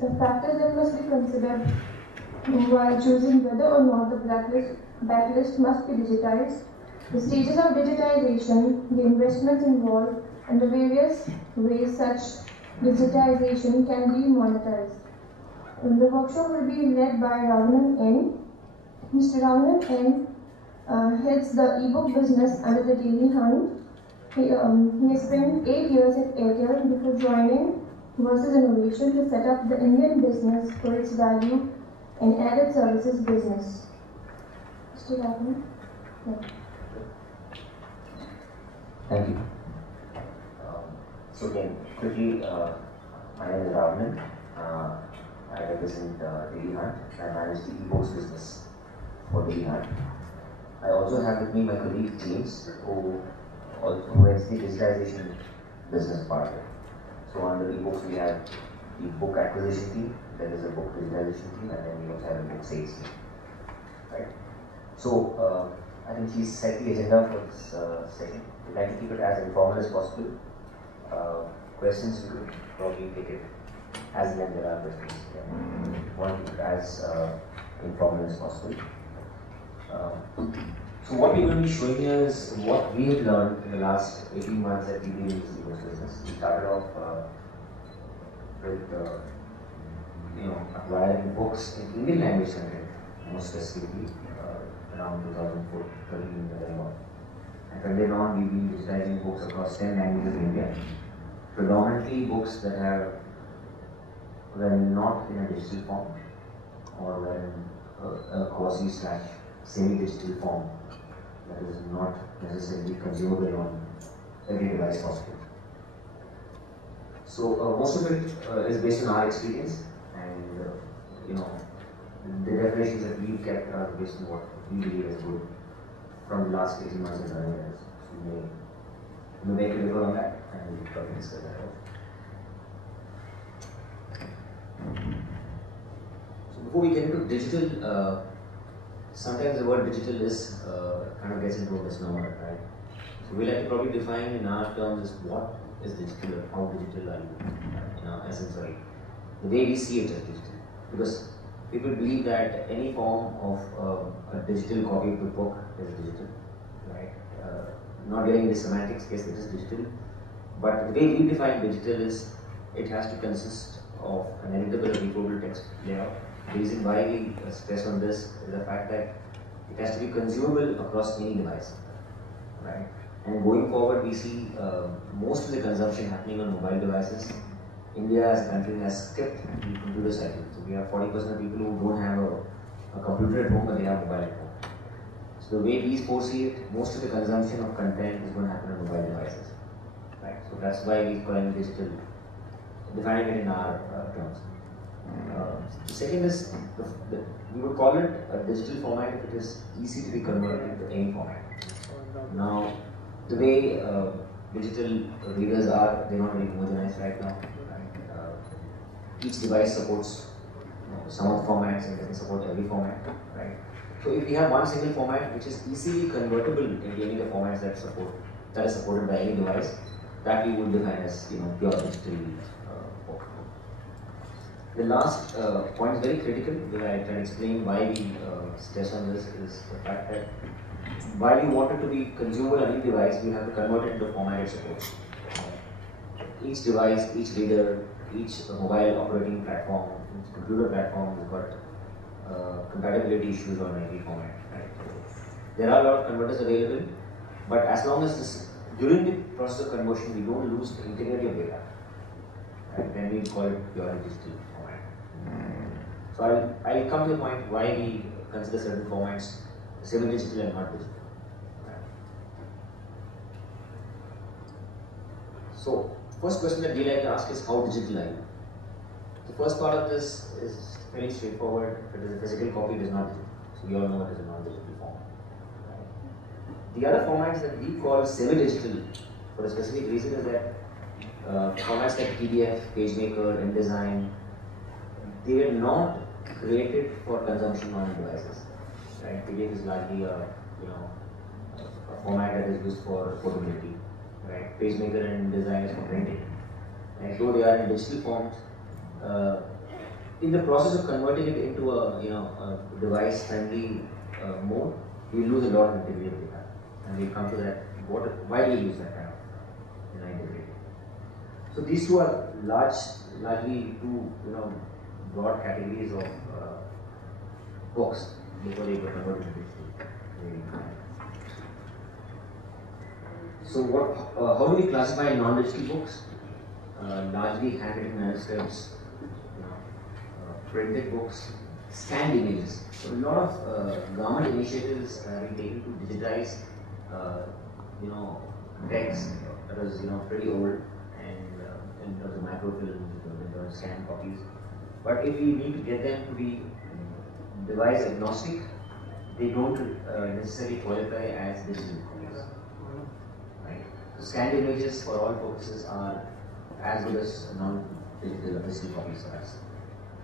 the factors that must be considered while choosing whether or not the backlist must be digitized, the stages of digitization, the investments involved, and the various ways such digitization can be monetized. The workshop will be led by Ravanan N. Mr. Ravanan N. Heads the ebook business under the Daily Hunt. He has spent 8 years at Airtel before joining Versus Innovation to set up the Indian business for its value and added services business. Mr. Ravanan? Yeah. Thank you. So again, quickly, my name is Ravanan. I represent Daily Hunt. I manage the ebooks business for Daily Hunt. I also have with me my colleague James, who heads the digitization business part of it. So under ebooks we have the book acquisition team, there is a book digitization team, and then we also have a book sales team. Right? So I think he's set the agenda for this session. We'd like to keep it as informal as possible. Questions we could probably take it as and when there are questions. We want to keep it as informal as possible. So what we're going to be showing you is what we have learned in the last 18 months that we've been in this ebooks business. We started off with acquiring books in Indian language content, more specifically around 2013 and from then on we've been digitizing books across 10 languages in India. Predominantly books that were not in a digital form or were in a quasi/semi-digital form that is not necessarily consumable on every device possible. So most of it is based on our experience, and the definitions that we've kept are based on what we believe is good from the last 18 months of learning. So we may make a differ on that, and we'll probably discuss that out. So before we get into digital, sometimes the word digital is kind of gets into a misnomer, right? So we like to probably define in our terms is what is digital or how digital are you, in our essence, right? The way we see it as digital. Because people believe that any form of a digital copy of the book is digital, right? Not getting into semantics, yes, it is digital. But the way we define digital is it has to consist of an editable and readable text layout. The reason why we stress on this is the fact that it has to be consumable across any device, right? And going forward, we see most of the consumption happening on mobile devices. India as a country has skipped the computer cycle. So we have 40% of people who don't have a computer at home, but they have mobile at home. So the way we foresee it, most of the consumption of content is going to happen on mobile devices, right? So that's why we call it digital, defining it in our terms. The second is, we would call it a digital format if it is easy to be converted into any format. Now, the way digital readers are, they're not very homogenized right now. Right? Each device supports some of the formats and doesn't support every format. Right? So if we have one single format which is easily convertible into any of the formats that is supported by any device, that we would define as pure digital book. The last point is very critical, where I can explain why we stress on this, is the fact that while we want it to be consumable on any device, we have to convert it into the format it supports. Each device, each reader, each mobile operating platform, each computer platform has got compatibility issues on every format. Right? There are a lot of converters available, but as long as during the process of conversion we don't lose the integrity of data, right, then we call it pure digital format. So I'll come to the point why we consider certain formats semi-digital and not digital. So, first question that we like to ask is how digital are you? The first part of this is fairly straightforward. If it is a physical copy, it is not digital. So we all know it is a non-digital form. Right? The other formats that we call semi-digital for a specific reason is that formats like PDF, PageMaker, InDesign, they were not created for consumption on devices. Right? PDF is largely a format that is used for portability. Right? PageMaker and InDesign is for printing. And though they are in digital forms, in the process of converting it into a a device-friendly mode, we lose a lot of integrity of data, and we'll come to that. Why we lose that kind of integrity? So these two are largely two broad categories of books before they get converted to digital. So how do we classify non-digital books? Largely handwritten manuscripts, printed books, scanned images. So a lot of government initiatives have been taken to digitize, text that was pretty old, and in terms of microfilms, in terms of scanned copies. But if we need to get them to be device agnostic, they don't necessarily qualify as digital copies. Right? So scanned images for all purposes are as good as non-digital digital copies for us.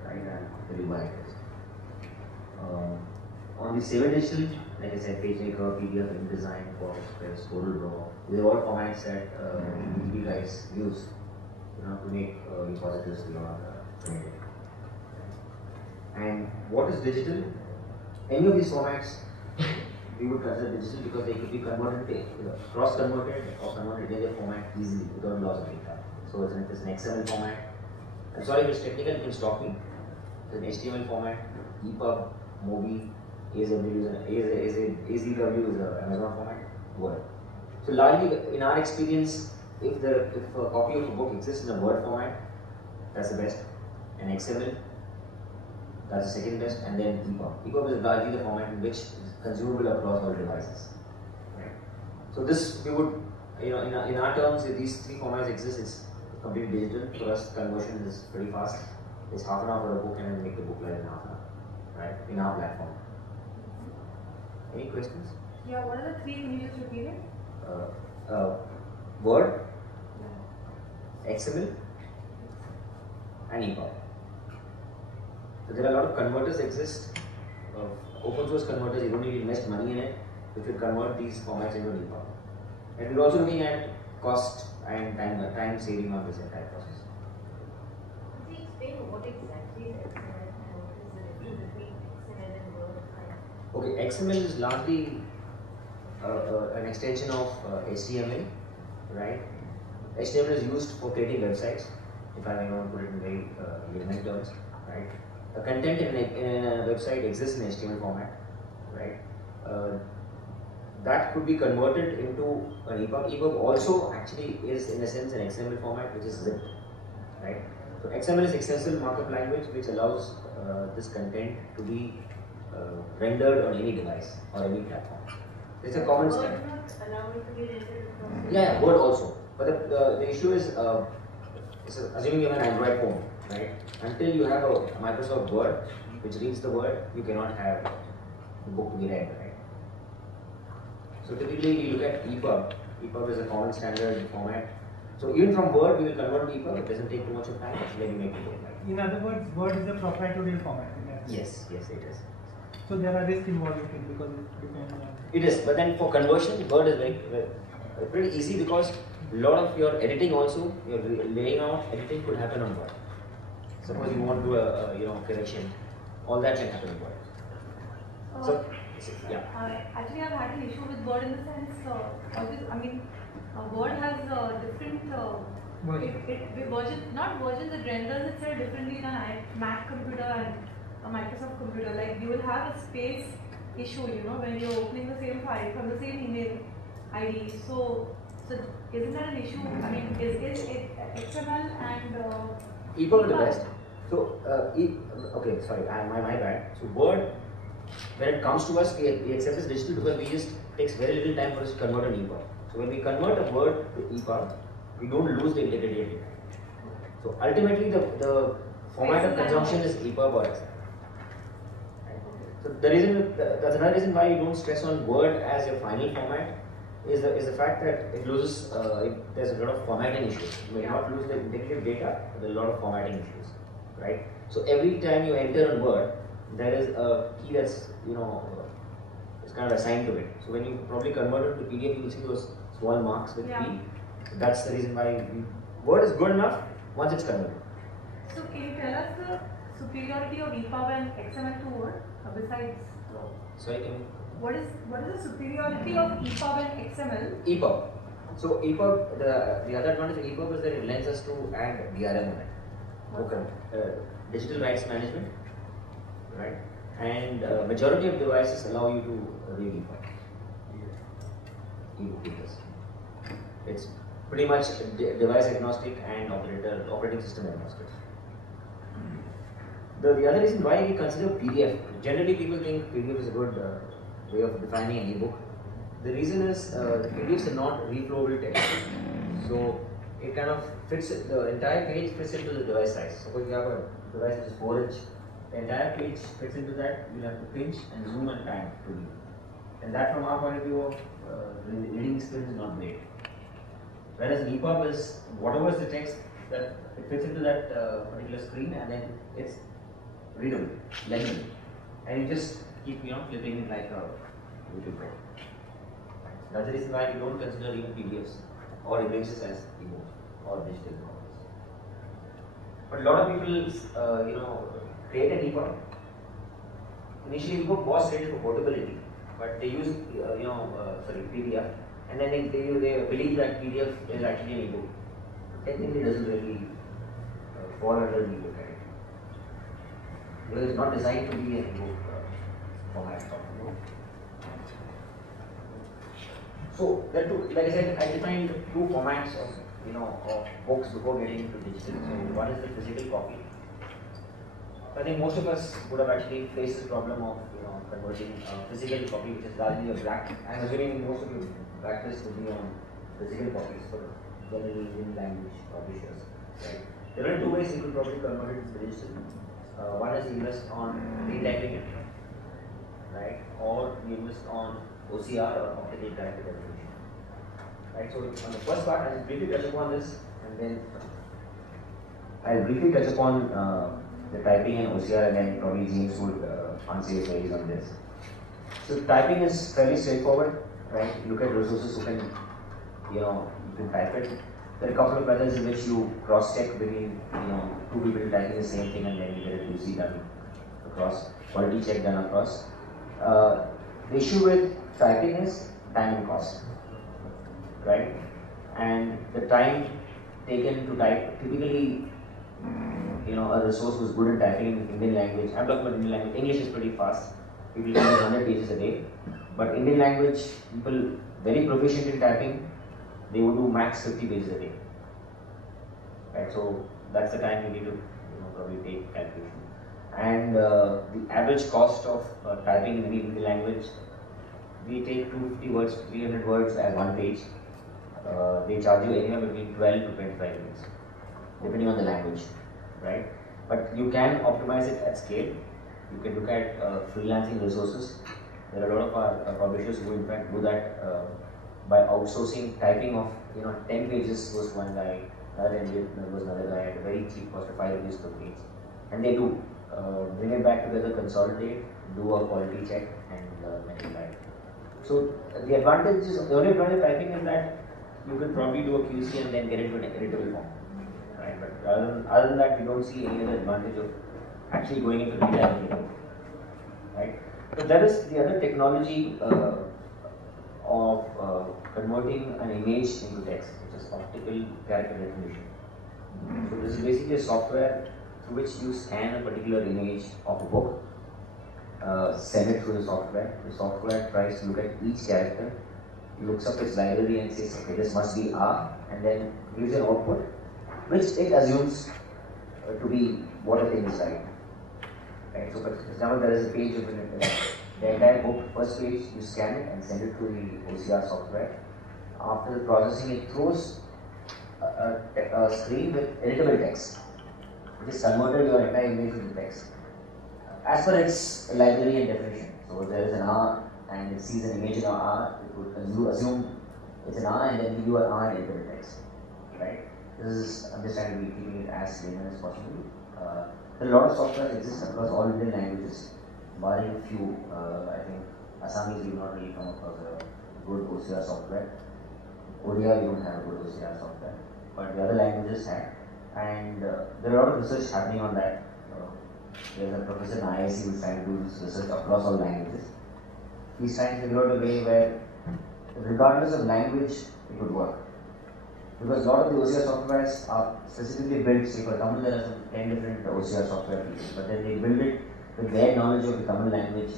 Right? And tell you why it is. On the semi-digital, like I said, PageMaker, PDF, InDesign, PowerPoint, CorelDRAW, these are all formats that you guys use to make repositories for your community. And what is digital? Any of these formats we would consider digital because they could be converted, cross-converted or converted in any format easily without loss of data. So it's an XML format. I'm sorry if it's technical, you can stop me. It's an HTML format, EPUB, MOBI, AZW is an Amazon format, Word. So largely, in our experience, if a copy of a book exists in a Word format, that's the best. And XML, that's the second best, and then EPUB. EPUB is largely the format in which is consumable across all devices. Right. So this we would, in our terms, if these three formats exist, it's completely digital. For us, conversion is pretty fast. It's half an hour for a book, and then make the book live in half an hour, right? In our platform. Any questions? Yeah. What are the three? Can you just repeat it? Word, XML, and EPUB. So there are a lot of converters exist. Open source converters, you don't need to invest money in it. If you convert these formats into EPUB. And we're also looking at cost and time saving on this entire process. Could you explain what exactly is XML and what is the difference between XML and Word? Okay, XML is largely an extension of HTML, right? HTML is used for creating websites, if I may want to put it in very layman terms, right? The content in a website exists in HTML format, right? That could be converted into an EPUB. EPUB also actually is, in a sense, an XML format which is zipped, right? So XML is extensible markup language which allows this content to be rendered on any device or any platform. It's a common standard. Word not allowed to be rendered from Yeah, Word also. But the issue is, assuming you have an Android phone, right? Until you have a Microsoft Word which reads the word, you cannot have the book to be read, right? So typically we look at EPUB. EPUB is a common standard format. So even from Word we will convert to EPUB. It doesn't take too much of time. Then we make it look like. In other words, Word is a proprietary format. Yes, it is. So there are risks involved in it because it depends on. It is, but then for conversion, Word is very pretty easy because a lot of your editing also, your laying out, editing could happen on Word. Suppose you want to do a correction, all that can happen in Word. So yeah. Actually, I've had an issue with Word in the sense, Word has different versions, it renders itself differently in a Mac computer and a Microsoft computer. Like you will have a space issue, when you're opening the same file from the same email ID. So isn't that an issue? I mean, is XML and EPUB are the best. So okay, sorry, my bad. So Word, when it comes to us, we accept as digital because we just takes very little time for us to convert an EPUB. So when we convert a Word to EPUB, we don't lose the integrity of data. So ultimately, the format of consumption is EPUB or XML. So that's another reason why you don't stress on Word as your final format is the fact that it loses. There's a lot of formatting issues. You may not lose the integrity of data, but there's a lot of formatting issues, right? So every time you enter on Word, there is a key that's it's kind of assigned to it. So when you probably convert it to PDF, you will see those small marks with P. So that's the reason why Word is good enough once it's converted. So can you tell us the superiority of EPUB and XML to what? Besides. Sorry, can you? What is the superiority of EPUB and XML? EPUB. So EPUB, the other advantage of EPUB is that it lends us to add DRM on it. Okay. Digital rights management, right? And majority of devices allow you to read EPUB. EPUB readers. It's pretty much device agnostic and operating system agnostic. The other reason why we consider PDF, generally people think PDF is a good way of defining an ebook. The reason is PDFs are not reflowable text, so it kind of fits, the entire page fits into the device size. Suppose you have a device which is 4 inch, the entire page fits into that, you have to pinch and zoom and pan to read. And that from our point of view of reading experience is not great. Whereas an EPUB is whatever is the text that it fits into that particular screen, and then it's readable, legible, and you just keep flipping it like a YouTube book. That's the reason why we don't consider even PDFs or images as ebooks or digital novels. But a lot of people, create an EPUB. Initially, ebook was created for portability, but they use, PDF, and then they believe that PDF is actually an ebook. Technically, it doesn't really fall under the ebook category. Because it's not designed to be an ebook format. So, like I said, I defined two formats of books before getting into digital. So, one is the physical copy. I think most of us would have actually faced the problem of converting physical copy, which is largely a black. I'm assuming most of your backlist will be on physical copies for generally Indian language publishers. Right? There are two ways you could probably convert it to digital. One is you invest on retyping it, right? Or you invest on OCR or optical character recognition. Right? So on the first part, I'll briefly touch upon this, and then I'll briefly touch upon the typing and OCR, and then probably James would answer your queries on this. So typing is fairly straightforward, right? You look at resources, you can type it. There are a couple of methods in which you cross-check between two people typing the same thing, and then you get a QC done across, quality check done across. The issue with typing is time and cost, right? And the time taken to type, typically, a resource who's good at typing in Indian language, I'm talking about Indian language, English is pretty fast, people can use 100 pages a day, but Indian language, people very proficient in typing, they would do max 50 pages a day, right? So that's the time you need to probably take calculation. And the average cost of typing in any Indian language, we take 250 words, 300 words as one page. They charge you anywhere between 12 to 25 minutes, depending on the language, right? But you can optimize it at scale. You can look at freelancing resources. There are a lot of our publishers who in fact do that by outsourcing typing of 10 pages was one guy, another was another guy at a very cheap cost of 5 rupees per page, and they do bring it back together, consolidate, do a quality check, and make it live. So the only advantage of typing is that you could probably do a QC and then get it to an editable form, right? But other than that, you don't see any other advantage of actually going into retyping, right? But there is the other technology of converting an image into text, which is optical character recognition. So this is basically a software through which you scan a particular image of a book, send it through the software. The software tries to look at each character, looks up its library and says, okay, this must be R, and then gives an output, which it assumes to be what a thing is like. Right? So, for example, there is a page of the entire book, first page, you scan it and send it to the OCR software. After the processing, it throws a screen with editable text. It is converted your entire image into text as per its library and definition. So, if there is an R and it sees an image in R, it would assume it's an R and then give you an R editable text. Right? This is, I'm just trying to be keeping it as layman as possible. There are a lot of software that exist across all Indian languages, barring a few. I think Assamese we have not really come across a good OCR software. Odia we don't have a good OCR software, but the other languages have. And there are a lot of research happening on that. there's a professor in IIC who's trying to do this research across all languages. He's trying to figure out a way where, regardless of language, it would work. Because a lot of the OCR softwares are specifically built, say for Tamil there are some 10 different OCR software pieces, but then they build it with their knowledge of the Tamil language,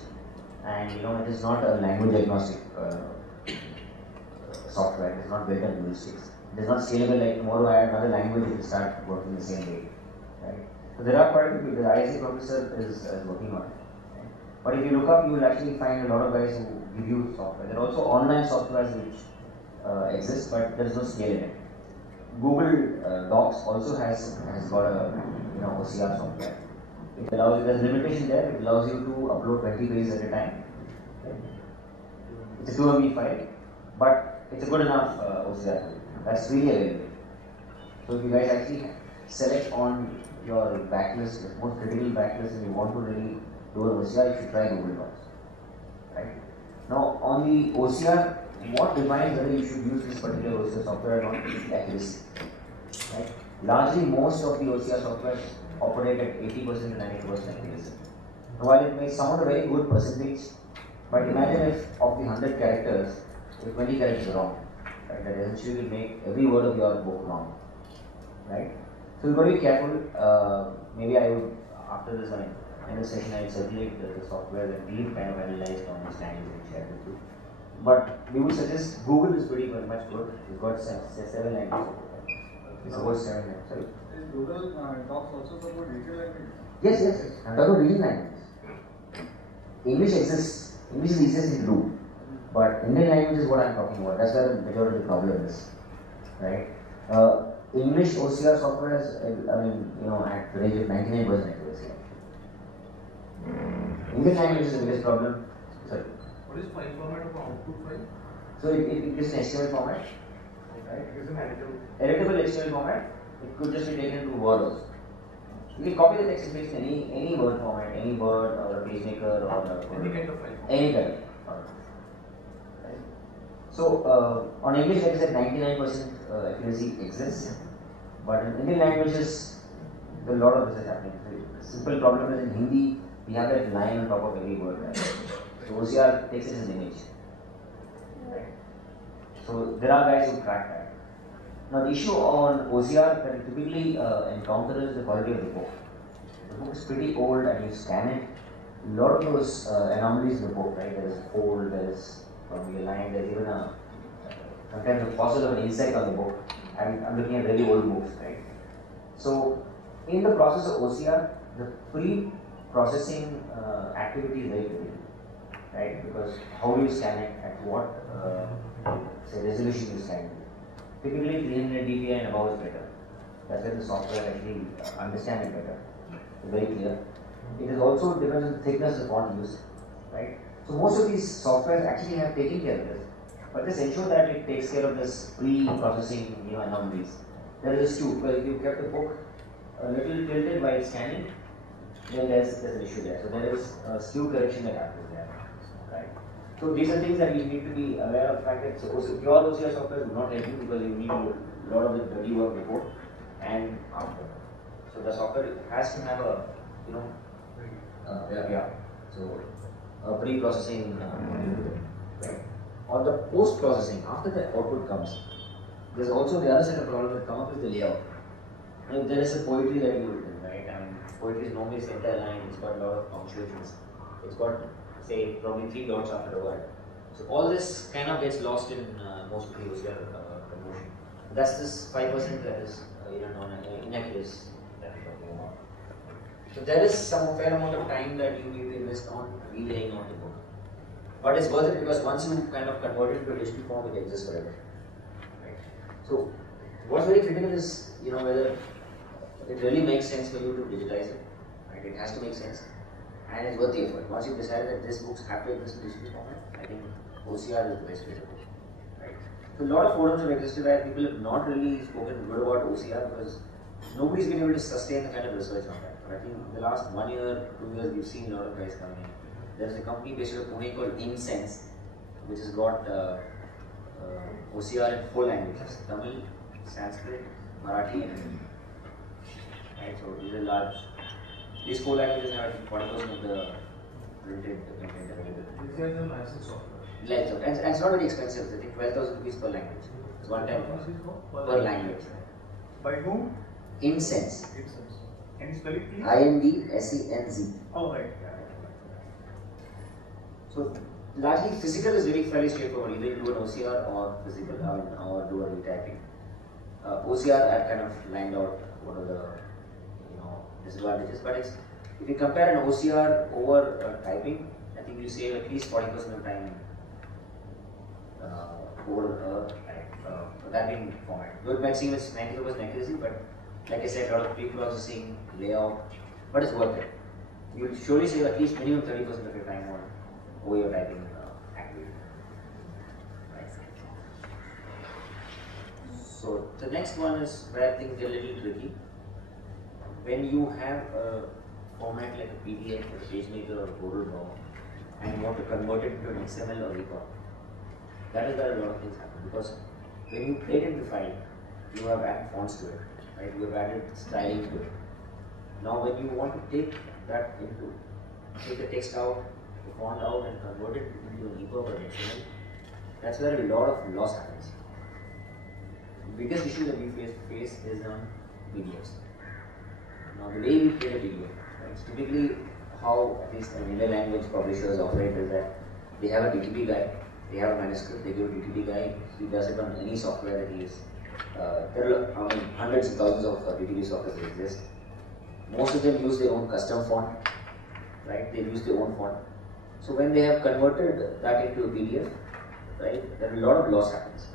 and it is not a language agnostic software, it is not built on heuristics. It is not scalable like tomorrow I add another language, it will start working the same way. Right? So there are quite a few, the IIC professor is working on it. Right? But if you look up, you will actually find a lot of guys who give you software. There are also online softwares which exist, but there is no scale in it. Google Docs also has got a OCR software. It allows you, there's a limitation there, it allows you to upload 20 pages at a time. It's a 2 MB file, but it's a good enough OCR. That's really available. So if you guys actually select on your backlist, the most critical backlist, and you want to really do an OCR, you should try Google Docs. Right? Now on the OCR, what defines whether you should use this particular OCR software or not is accuracy. Right? Largely, most of the OCR software operate at 80% to 90% accuracy. Now, while it may sound a very good percentage, but imagine if of the 100 characters, if 20 characters are wrong, right? That essentially will make every word of your book wrong. Right? So you've got to be careful. Maybe I would, after this end of session, I will circulate the software that we've kind of analyzed on this language and shared with you. But we would suggest Google is pretty much good. We've got 7 languages. It's about 7 languages. Sorry. Is Google Docs also support regional languages? Yes. I'm talking about regional languages. English exists. English is the easiest thing to do. But Indian language is what I'm talking about. That's where the majority of the problem is. Right? English OCR software is, at the range of 99% accuracy. Indian language is the biggest problem. Sorry. What is file format of output file? So it is an HTML format. Right? It is an Editable HTML format. It could just be taken to Word also. You can copy the text and paste any Word format, any Word or a PageMaker or any kind of file format. Any kind of format. Right? So on English, like I said, 99% accuracy exists, but in Indian languages, a lot of this is happening. The simple problem is in Hindi, we have that line on top of every word. Right? So OCR takes it as an image. Right? So there are guys who crack that. Now the issue on OCR that you typically encounter is the quality of the book. The book is pretty old and you scan it. A lot of those anomalies in the book, right? There is fold, there is probably a line, there is even sometimes a fossil of an insect on the book. I'm looking at really old books, right? So in the process of OCR, the pre-processing activity is very critical. Right? Because how do you scan it, at what say resolution you scan it? Typically 300 dpi and above is better. That's where the software actually understands it better. It's very clear. It is also depends on the thickness of the font used. Right? So most of these softwares actually have taken care of this. But just ensure that it takes care of this pre-processing anomalies. There is a skew. Well, if you kept the book a little tilted while scanning, then there's an issue there. So there is a skew correction that happens there. Right. So these are things that you need to be aware of. The fact that pure OCR software will not help you because you need a lot of the dirty work before and after. So the software has to have a so a pre-processing right. Or the post-processing after the output comes. There's also the other set of problems that come up is the layout. Now, if there is a poetry that you written, right? Poetry is normally a center line. It's got a lot of punctuations. It's got say probably 3 dots after a word. So all this kind of gets lost in most of the OCR conversion. That's this 5% that is inaccurate that we're talking about. So there is some fair amount of time that you need to invest on relaying on the book. But it's worth it because once you kind of convert it to a digital form, it exists forever. Right? So what's very critical is whether it really makes sense for you to digitize it. Right? It has to make sense. And it's worth the effort. Once you've decided that this book have to exist in digital format, I think OCR is the best way to go. Right? So a lot of forums have existed where people have not really spoken good about OCR because nobody's been able to sustain the kind of research on that. But I think in the last 1 year, 2 years, we've seen a lot of guys coming in. There's a company based out of Pune called InSense, which has got OCR in 4 languages: Tamil, Sanskrit, Marathi, and Hindi. Right? So these are large These 4 languages have 40% of the printed content available. These are the license software. License, and it's not very expensive. I think 12,000 rupees per language. It's one time per language. By whom? IndSense. IndSense. Can you spell it please? IndSenz. Oh right. So largely physical is very fairly straightforward. Either you do an OCR or physical, or do a retyping. OCR I've kind of lined out what are the disadvantages, but it's, if you compare an OCR over typing, I think you save at least 40% of time over a typing format. Though it might seem it's 90% accuracy, but like I said, a lot of pre-processing, layout, but it's worth it. You'll surely save at least minimum 30% of your time on over your typing activity. Right. So the next one is where things get a little tricky. When you have a format like a PDF, a SageMaker, or a Google Doc, and you want to convert it into an XML or EPUB, that is where a lot of things happen. Because when you create the file, you have added fonts to it, right? You have added styling to it. Now, when you want to take the text out, the font out, and convert it into an EPUB or an XML, that's where a lot of loss happens. The biggest issue that we face is on PDFs. Now, the way we create a PDF, right, it's typically how at least in Indian language publishers operate is that they have a DTP guy, they have a manuscript, they give a DTP guy, he does it on any software that he is. There are hundreds and thousands of DTP software that exist. Most of them use their own custom font, right? They use their own font. So when they have converted that into a PDF, right, then a lot of loss happens.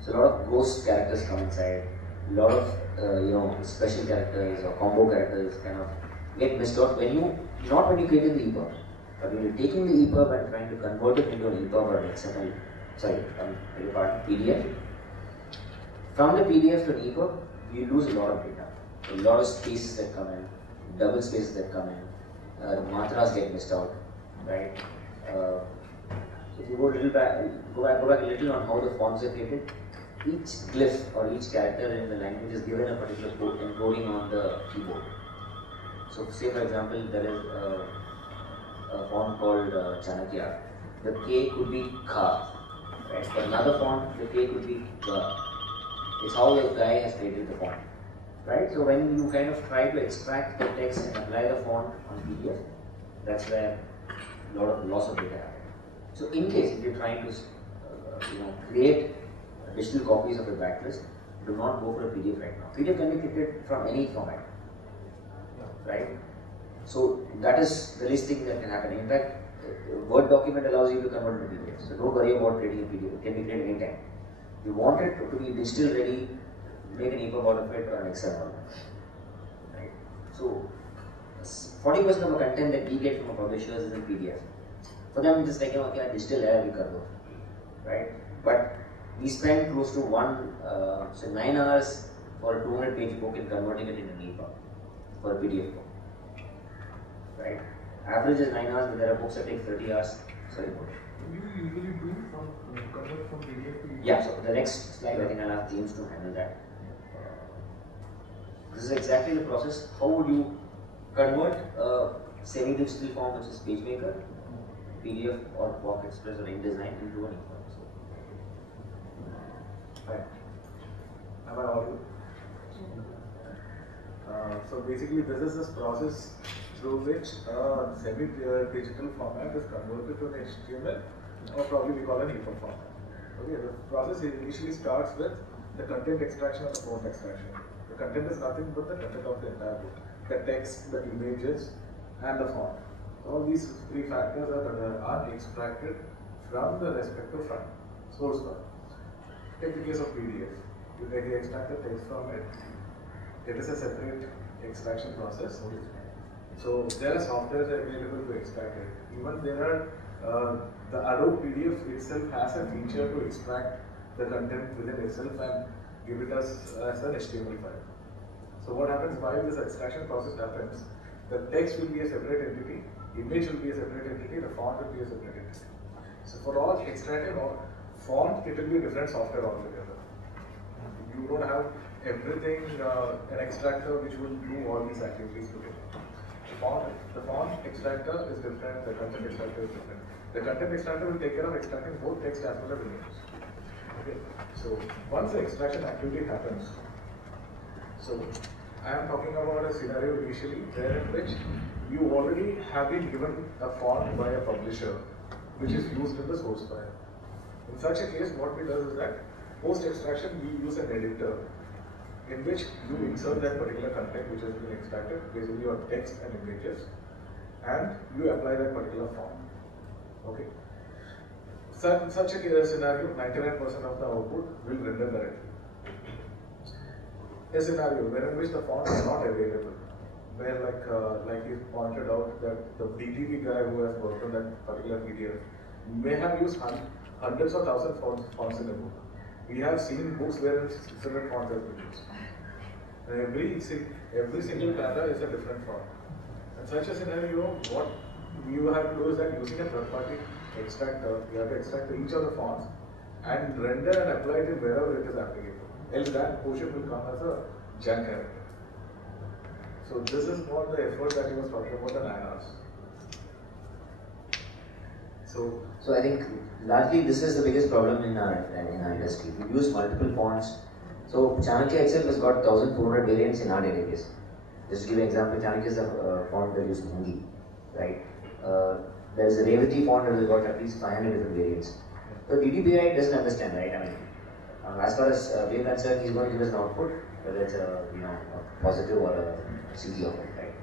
So a lot of ghost characters come inside. A lot of special characters or combo characters kind of get missed out when you create the EPUB, but when you're taking the EPUB and trying to convert it into an EPUB or an XML, PDF. From the PDF to an EPUB, you lose a lot of data, a lot of spaces that come in, double spaces that come in, matras get missed out, right? If you go back a little on how the fonts are created. Each glyph or each character in the language is given a particular code encoding on the keyboard. So, say for example, there is a font called Chanakya. The K could be Kha, right? For another font, the K could be Ga. It's how the guy has created the font, right? So, when you kind of try to extract the text and apply the font on PDF, that's where a lot of loss of data happens. So, in case if you're trying to create digital copies of a backlist, do not go for a PDF right now. PDF can be created from any format, right? So that is the least thing that can happen. In fact, a Word document allows you to convert it to PDF. So don't worry about creating a PDF. It can be created anytime. If you want it to be digital ready, make an EPUB out of it or an Excel out of it, right? So 40% of the content that we get from our publishers is in PDF. For them, it's just like, okay, digital hai, we kar do, right? But we spend close to 9 hours for a 200-page book in converting it into an EPUB for a PDF book, right? Average is 9 hours, but there are books that take 30 hours. Sorry, what? You usually do convert from PDF to EPUB? Yeah, so the next slide, I think I'll ask James to handle that. This is exactly the process. How would you convert a semi-digital form, which is PageMaker, PDF or Pocket Express or InDesign into an EPUB? Hi. Am I audible? So basically, this is this process through which a semi-digital format is converted to an HTML, or probably we call an EPUB format. Okay, the process initially starts with the content extraction and the font extraction. The content is nothing but the content of the entire book: the text, the images, and the font. All these three factors are extracted from the respective file, source file. Take the case of PDF. You extract the text from it. It is a separate extraction process. So there are softwares available to extract it. Even there are the Adobe PDF itself has a feature to extract the content within itself and give it as an HTML file. So what happens while this extraction process happens? The text will be a separate entity, image will be a separate entity, the font will be a separate entity. So for all extracting or font, it will be a different software altogether. You don't have everything, an extractor which will do all these activities together. the font extractor is different, the content extractor is different. The content extractor will take care of extracting both text as well as images. Okay. So once the extraction activity happens, so I am talking about a scenario initially where in which you already have been given a font by a publisher which is used in the source file. In such a case, what we do is that post extraction we use an editor in which you insert that particular content which has been extracted, basically your text and images, and you apply that particular font. Okay. Such a scenario, 99% of the output will render directly. A scenario wherein which the font is not available, where like you pointed out that the BTP guy who has worked on that particular PDF may have used hundreds or thousands of fonts in a book. We have seen books where 600 fonts have been used. And every single paragraph is a different font. In such a scenario, what you have to do is that using a third-party extractor, you have to extract each of the fonts and render and apply it wherever it is applicable. Else that portion will come as a junk character. So this is what the effort that he was talking about in 9 hours. So I think largely this is the biggest problem in our industry. We use multiple fonts. So Chanakya itself has got 1,400 variants in our database. Just to give an example, Chanakya is a font that is used in Hindi, right? There is a Revati font that has got at least 500 different variants. So DDPI doesn't understand, right? I mean, as far as we are concerned, he's going to give us an output, whether it's a positive or a CD output, right?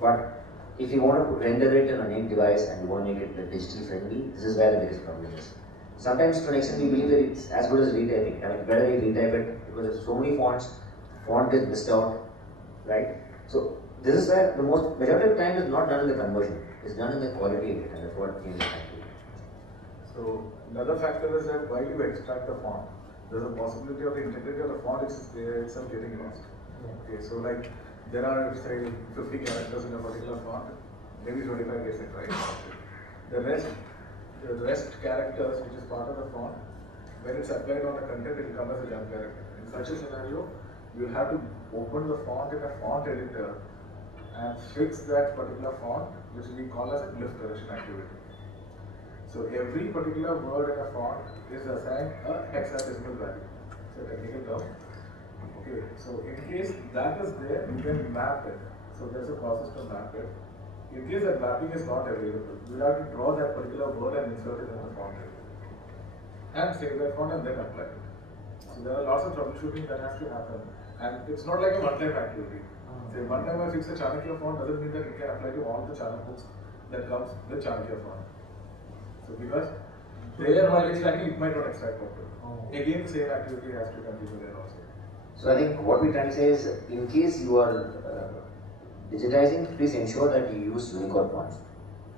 But if you want to render it on a named device and you want to make it digital friendly, this is where the biggest problem is. Sometimes to an extent we believe that it's as good as retyping. I mean, better we retype it because there's so many fonts, font is missed out, right? So this is where the majority of the time is not done in the conversion, it's done in the quality of it, and that's what changes actually. So another factor is that while you extract the font, there's a possibility of the integrity of the font itself getting lost. Okay, so like there are say 50 characters in a particular font, maybe 25 gets it right. The rest characters which is part of the font, when it's applied on the content, it will come as a junk character. In such a scenario, you have to open the font in a font editor and fix that particular font, which we call as a glyph correction activity. So every particular word in a font is assigned a hexadecimal value. It's a technical term. Okay, so in case that is there, you can map it. So there's a process to map it. In case that mapping is not available, you have to draw that particular word and insert it in the font and save that font and then apply it. So there are lots of troubleshooting that has to happen, and it's not like a one-time activity. Say one time I fix a Chanakya font doesn't mean that it can apply to all the Chanakya books that comes with Chanakya font. So because there while extracting, it might not extract properly. Again, the same activity has to continue there also. So I think what we try to say is, in case you are digitizing, please ensure that you use Unicode fonts.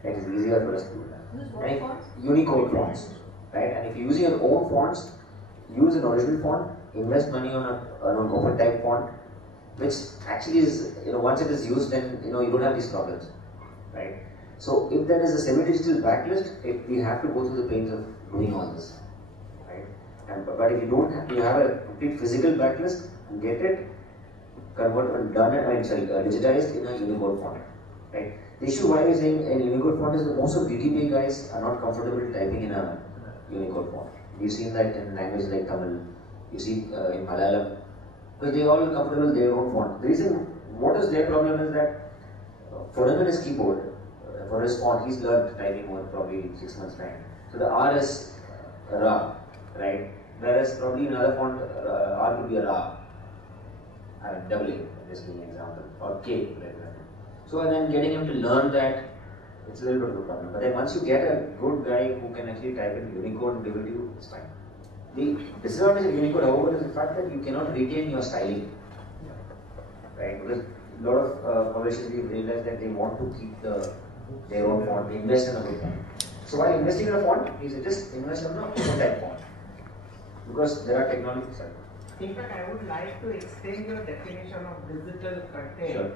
It is easier for us to do that. What fonts? Unicode fonts, right? And if you use your own fonts, use an original font. Invest money on an open type font, which actually is, once it is used, then you don't have these problems, right? So if there is a semi-digital backlist, we have to go through the pains of doing all this, right? But if you don't have, you have a complete physical backlist, get it, digitized in a Unicode font, right? The issue why we're saying a Unicode font is that most of DTP guys are not comfortable typing in a Unicode font. We've seen that in languages like Tamil, you see in Malayalam, because they all comfortable with their own font. The reason, what is their problem is that for him in his keyboard, for his font, he's learned typing over probably 6 months' time. So the R is Ra, right? Whereas probably another font, R could be a Ra. I'm doubling, just giving an example, or K, for example. So and then getting him to learn that, it's a little bit of a problem. But then once you get a good guy who can actually type in Unicode and give it to you, it's fine. The disadvantage of Unicode, however, is the fact that you cannot retain your styling, right? Because a lot of publishers we've realized that they want to keep their own font, they invest in a good font. So while investing in a font, you should just invest in a open type font, because there are technologies. In fact, I would like to extend your definition of digital content. Sure.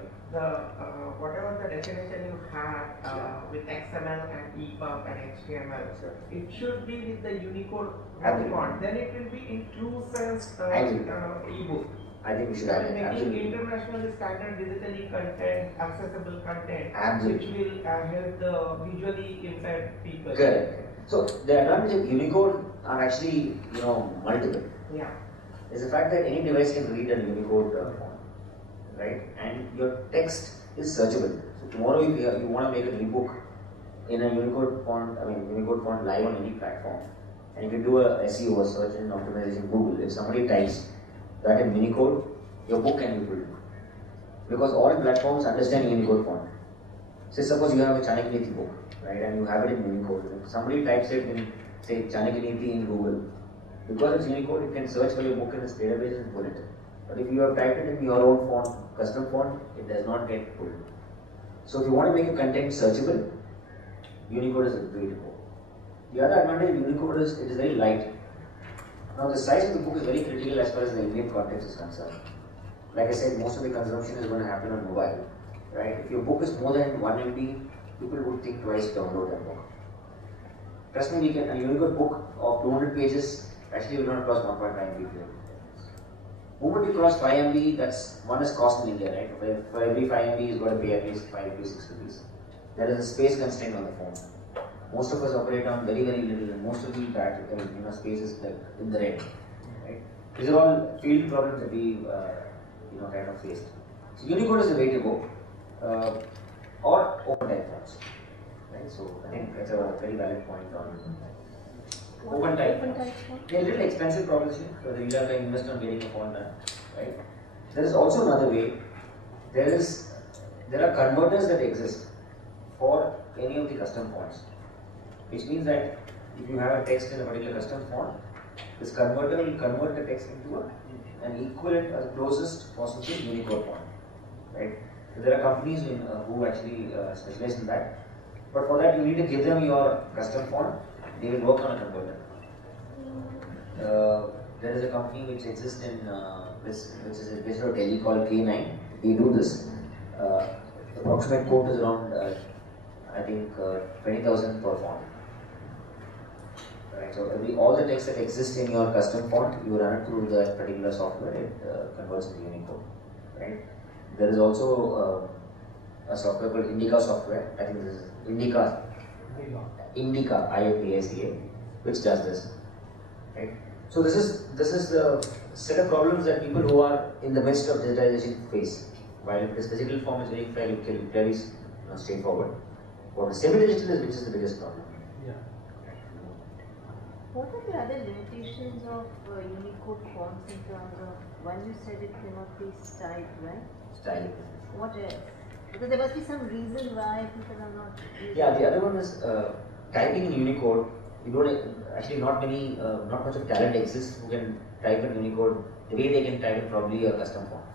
Whatever the definition you have with XML and EPUB and HTML, it should be with the Unicode font. Then it will be in true sense ebook. I think we should So have it. making Absolutely. international standard digitally content, accessible content, Absolutely. which will help the visually impaired people. Correct. So the advantage of Unicode are actually, multiple. Yeah. Is the fact that any device can read a Unicode font, right? And your text is searchable. So tomorrow you want to make an ebook in a Unicode font, Unicode font live on any platform, and you can do a SEO, a search engine optimization, Google. If somebody types that in Unicode, your book can be built. Because all platforms understand Unicode font. Say suppose you have a Chanakya book, right, and you have it in Unicode. If somebody types it in, say, Chanakya in Google, because it's Unicode, it can search for your book in its database and pull it. But if you have typed it in your own font, custom font, it does not get pulled. So if you want to make your content searchable, Unicode is the way to go. The other advantage of Unicode is it is very light. Now the size of the book is very critical as far as the Indian context is concerned. Like I said, most of the consumption is going to happen on mobile, right? If your book is more than 1 MB, people would think twice to download that book. Trust me, a Unicode book of 200 pages actually will not cross 1.5 MB. Moment you cross 5 MB, that's one is cost in India, right? For every 5 MB, you've got to pay at least 5 rupees, 6 rupees. There is a space constraint on the phone. Most of us operate on very, very little, and most of the space is like in the red, right? These are all field problems that we kind of faced. So Unicode is the way to go, or open type fonts, right? So I think that's a very valid point on open type. They're a little expensive proposition, whether you have to invest on getting a font done, right? There is also another way. There are converters that exist for any of the custom fonts, which means that if you have a text in a particular custom font, this converter will convert the text into an equivalent or the closest possible Unicode font, right? So there are companies who actually specialize in that, but for that you need to give them your custom font. They will work on a converter. There is a company which exists in which is based out of Delhi called K9. We do this. The approximate quote is around I think 20,000 per font. Right. So all the text that exists in your custom font, you run it through that particular software. It converts into Unicode. Right. There is also a software called Indica software. I think this is Indica, IAPACA, which does this. Right. So this is the set of problems that people who are in the midst of digitization face. While this physical form is very straightforward. What the semi-digital is, which is the biggest problem. Yeah. What are the other limitations of Unicode fonts in terms of, when you said it cannot be styled, right? Style. What else? Because there must be some reason why people are not using. Yeah, the other one is typing in Unicode. You don't actually not much of talent exists who can type in Unicode the way they can type in probably a custom font.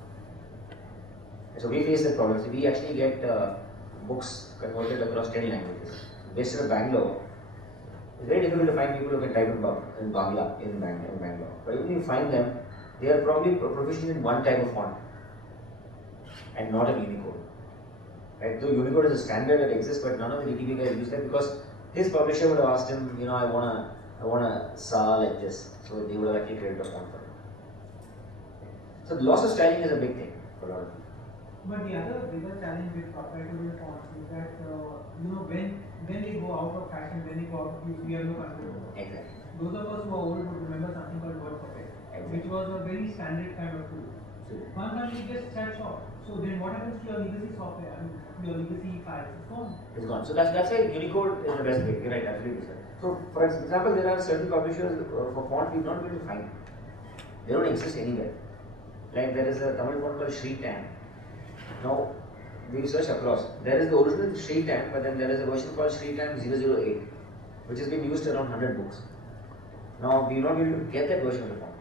So we face that problem. So we actually get books converted across 10 languages. Based on Bangalore, it's very difficult to find people who can type in Bangla in Bangalore. But even if you find them, they are probably proficient in one type of font and not in Unicode. Right? So Unicode is a standard that exists, but none of the DTP guys use that because his publisher would have asked him, I want a SA like this. So they would have actually created a font for him. So the loss of styling is a big thing for a lot of people. But the other bigger challenge with proprietary fonts is that when they go out of fashion, when they go out of use, we have no control over it. Exactly. Those of us who are old would remember something called WordPerfect, which was a very standard kind of tool. One time it just shuts off. So then what happens to your legacy software? Your legacy files? It's gone. It's gone. So that's why Unicode is the best way. You're right, absolutely. So for example, there are certain publishers for font we're not going to find. They don't exist anywhere. Like there is a Tamil font called Sri Tan. Now we search across. There is the original Sri Tan, but then there is a version called Sri Tan 008, which has been used around 100 books. Now we're not able to get that version of the font.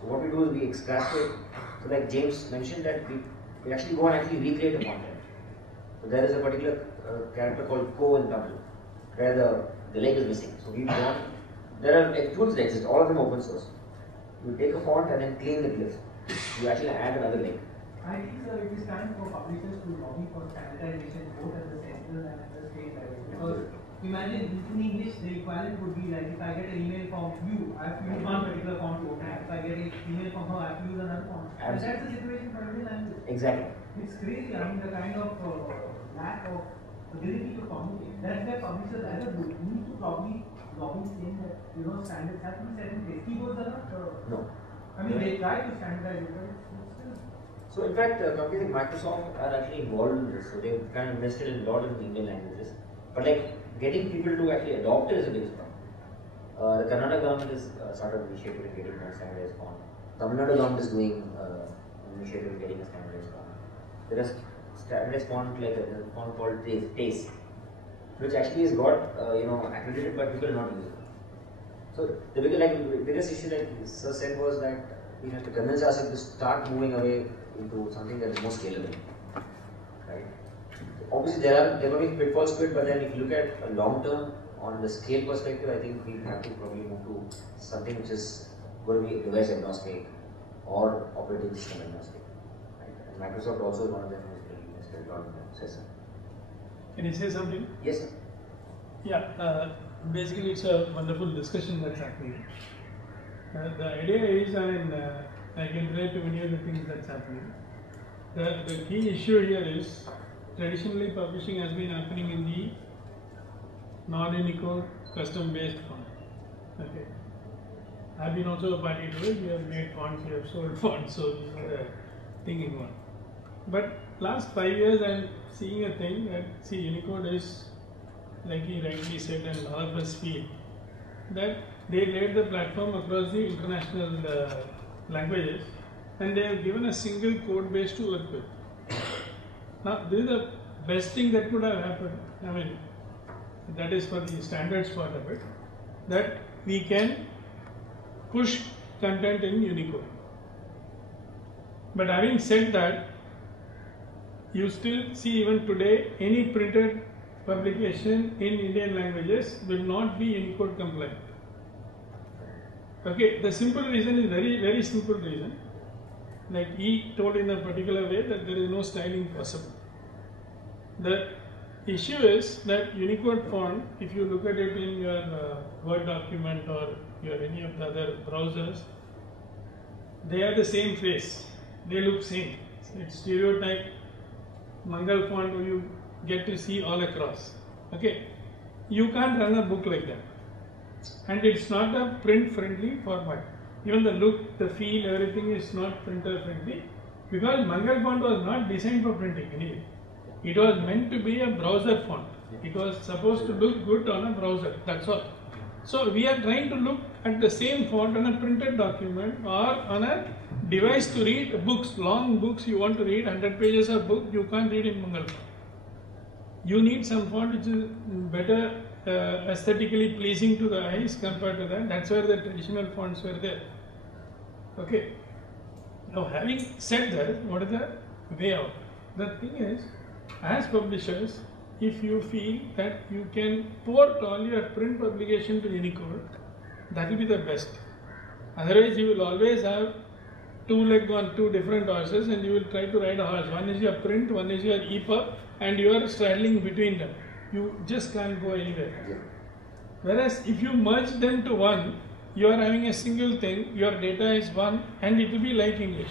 So what we do is we extract it. So like James mentioned that we actually go and actually recreate a font. So there is a particular character called Ko in Tamil, where the leg is missing. So we've gone. There are tools that exist. All of them open source. You take a font and then clean the glyph. You actually add another leg. I think it is time for publishers to lobby for standardization both at the central and at the state level, because imagine in English the equivalent would be like if I get an email from you, I have to use one particular font to open it. If I get an email from her, I have to use another font. And that's the situation for every language. Exactly. It's crazy. I mean, the kind of lack of ability to communicate. That's why publishers as a group need to probably lobby saying that standards have to be set in place. Keyboards are not. No. I mean, they try to standardize it, but it's still. So in fact, companies like Microsoft are actually involved in this. So they've kind of invested a lot in the Indian languages. But like getting people to actually adopt it is a big problem. The Karnataka government is sort of initiative in getting a standardized font. Tamil Nadu government is doing an initiative in getting a standardized font. There is standardized font like a font called Taste, which actually is got accredited but people not using it. So the biggest issue like Sir said was that we have to convince ourselves to start moving away into something that is more scalable, right? So obviously there will be pitfalls to it, but then if you look at a long term on the scale perspective, I think we have to probably move to something which is going to be device agnostic or operating system agnostic. Right? And Microsoft also is one of them who is really invested a lot in that. Can you say something? Yes, sir. Yeah. Basically, it's a wonderful discussion that's happening. The idea is, I can relate to many of the things that's happening. The key issue here is, traditionally publishing has been happening in the non-Unicode custom-based font. Okay. I've been also a party to it. We have made fonts, we have sold fonts, so this is a thinking one. But last 5 years, I'm seeing a thing that Unicode is, like he rightly said, and all of us feel that they laid the platform across the international languages, and they have given a single code base to work with. Now, this is the best thing that could have happened. I mean, that is for the standards part of it, that we can push content in Unicode. But having said that, you still see even today any printed publication in Indian languages will not be Unicode compliant. Okay, the simple reason is very, very simple reason. Like he told in a particular way that there is no styling possible. The issue is that Unicode font, if you look at it in your Word document or any of the other browsers, they are the same face. They look same. It's stereotype Mangal font where you get to see all across. Okay, you can't run a book like that, and it's not a print-friendly format. Even the look, the feel, everything is not printer-friendly because Mangal font was not designed for printing anyway. It was meant to be a browser font. It was supposed to look good on a browser. That's all. So we are trying to look at the same font on a printed document or on a device to read books, long books. You want to read 100 pages of book, you can't read in Mangal font. You need some font which is better aesthetically pleasing to the eyes compared to that. That's where the traditional fonts were there. Okay. Now, having said that, what is the way out? The thing is, as publishers, if you feel that you can port all your print publication to Unicode, that will be the best. Otherwise, you will always have two legs on two different horses and you will try to ride a horse. One is your print, one is your EPUB, and you are straddling between them. You just can't go anywhere. Whereas if you merge them to one, you are having a single thing, your data is one, and it will be like English.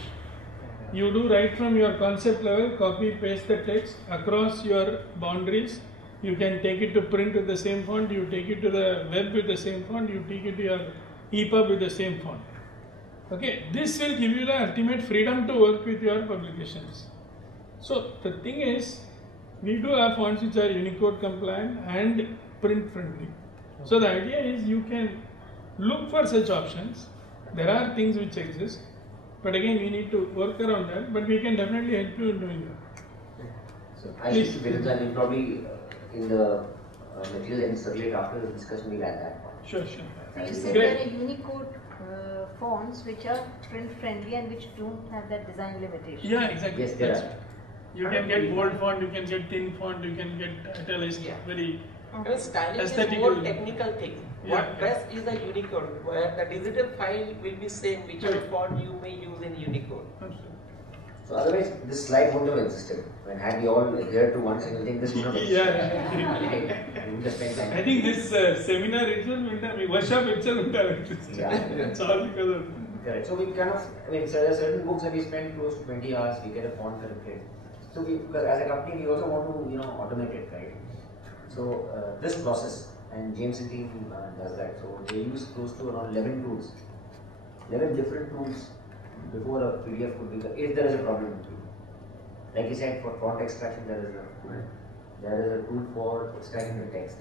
You do right from your concept level, copy, paste the text across your boundaries. You can take it to print with the same font, you take it to the web with the same font, you take it to your EPUB with the same font. Okay, this will give you the ultimate freedom to work with your publications. So the thing is, we do have fonts which are Unicode compliant and print friendly. So the idea is you can look for such options. There are things which exist, but again we need to work around that, but we can definitely help you in doing that. So I think we'll probably in the material and circulate after the discussion we'll add that point. Sure, sure. So you said there are Unicode fonts which are print friendly and which don't have that design limitation. Yeah, exactly. Yes, there are. You can get bold font, you can get thin font, you can get italicized, very styling is aesthetical. more technical thing. Yeah. What best is the Unicode, where the digital file will be same whichever font you may use in Unicode. Absolutely. So So otherwise, this slide wouldn't have existed. When had we all adhered to one single thing, this would have existed. Yeah. We would have spent time. I think this seminar itself wouldn't have, workshop itself wouldn't have existed. Yeah. It's all because of. Correct. So we kind of, I mean, so there are certain books that we spend close to 20 hours, we get a font corrected. So we, because as a company, we also want to, automate it, right? So this process, and James' team does that. So they use close to around 11 tools, 11 different tools before a PDF could be, if there is a problem with it. Like you said, for font extraction, there is a tool. There is a tool for extracting the text.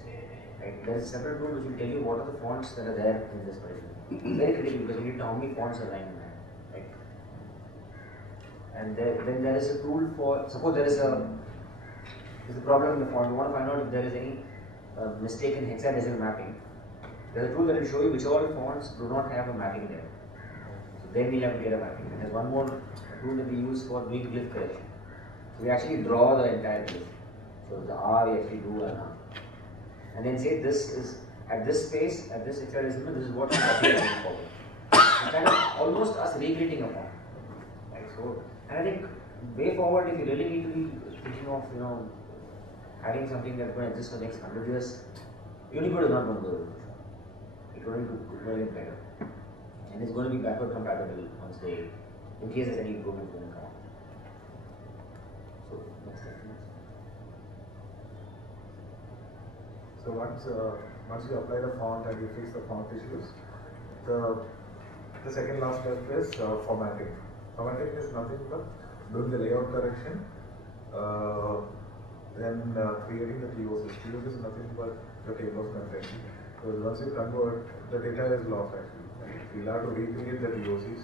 Right? There is a separate tool which will tell you what are the fonts that are there in this particular. It's very critical because you need to know how many fonts are lying in that. Right? And then there is a tool for, suppose there's a problem in the font, you want to find out if there is any mistake in hexadecimal mapping. There's a tool that will show you which all fonts do not have a mapping there. So then we'll have to get a mapping. And there's one more tool that we use for doing glyph correction. So we actually draw the entire glyph. So the R we actually do an R. And then say this is at this space, at this hexadecimal, this is what we copy going forward. It's kind of almost us recreating a font. Right? So, and I think way forward, if you really need to be thinking of, having something that's going to exist for the next 100 years, Unicode is not going to go. It's going to get better. And it's going to be backward compatible once they, in case there's any improvements going to come on. So, next slide. So once you apply the font and you fix the font issues, the second last step is formatting. Formatting is nothing but doing the layout correction, then creating the TOCs. TOCs is nothing but the table of contents. Because once you convert, the data is lost actually. You'll have to recreate the TOCs.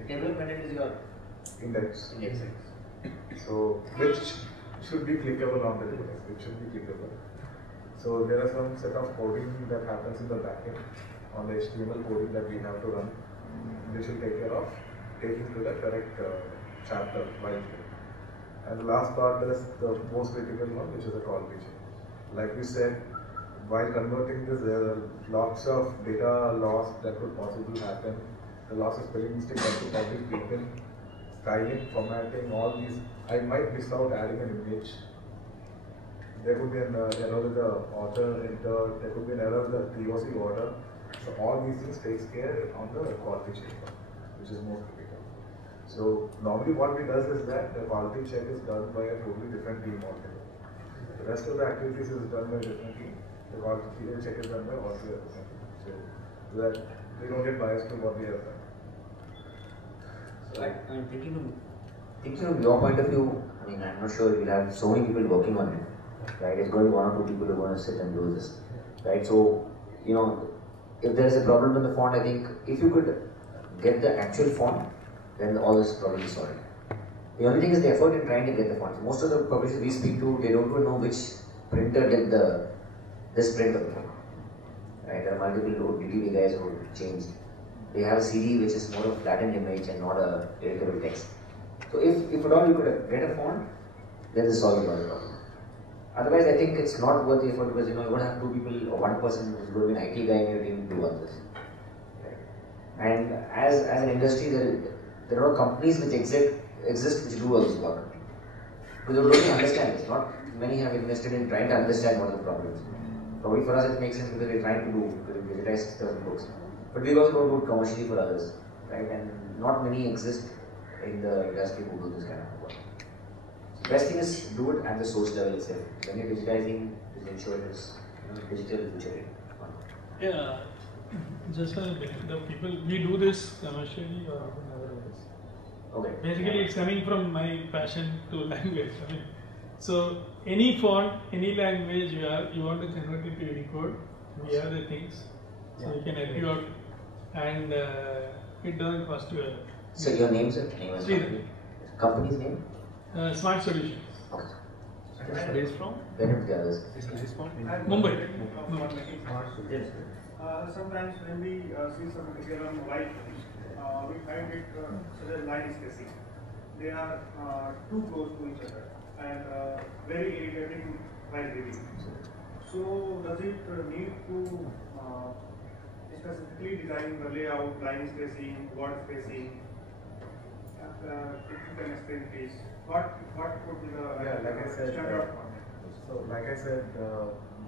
The table of content is your index. Index. So which should be clickable on the device, which should be clickable. So there are some set of coding that happens in the backend on the HTML coding that we have to run, which will take care of taking to the correct chapter file. And the last part is the most critical one, which is the call feature. Like we said, while converting this, there are lots of data loss that could possibly happen. The loss of spelling mistake that could probably creep, styling, formatting, all these. I might miss out adding an image. There could be an error with the author enter, there could be an error with the TOC order. So all these things takes care on the quality check, which is most critical. So normally what we does is that the quality check is done by a totally different team altogether. The rest of the activities is done by a different team. The quality check is done by all the other team. So that we don't get biased to what we have done. So I'm thinking from your point of view, I mean, I'm not sure we'll have so many people working on it. Right, it's going to be one or two people who are going to sit and do this, right? So, if there is a problem with the font, I think if you could get the actual font, then all this problem is solved. The only thing is the effort in trying to get the font. Most of the publishers we speak to, they don't even know which printer did this print of the font. Right, there are multiple DTV guys who changed. They have a CD which is more of flattened image and not a editable text. So if at all you could get a font, then this solves a lot of problem. Otherwise, I think it's not worth the effort because you're going to have two people or one person who's going to be an IT guy in your team to do all this. Right? And as an industry, there are companies which exist which do all this work. Because they don't really understand this. Not many have invested in trying to understand what are the problems. Probably for us it makes sense because we're trying to digitize certain books. But we also don't do it commercially for others. Right? And not many exist in the industry who do this kind of work. Best thing is do it at the source level itself. When you're digitizing, just ensure it is digital future. Yeah, just the people, we do this commercially or in other ways. Okay. Basically, it's coming from my passion to language. I mean, so any font, any language you want to convert it to Unicode, we have the things. So we can help you out and it doesn't cost you a. So your name, sir? Name is company's name? Smart Solutions. Okay. Where is from? Benefit the others. Mumbai. Sometimes when we see some material on mobile phones, we find it such as line spacing. They are too close to each other and very irritating while reading. So does it need to specifically design the layout, line spacing, word spacing, if you can explain please, what would be the like I said, standard format? so like I said,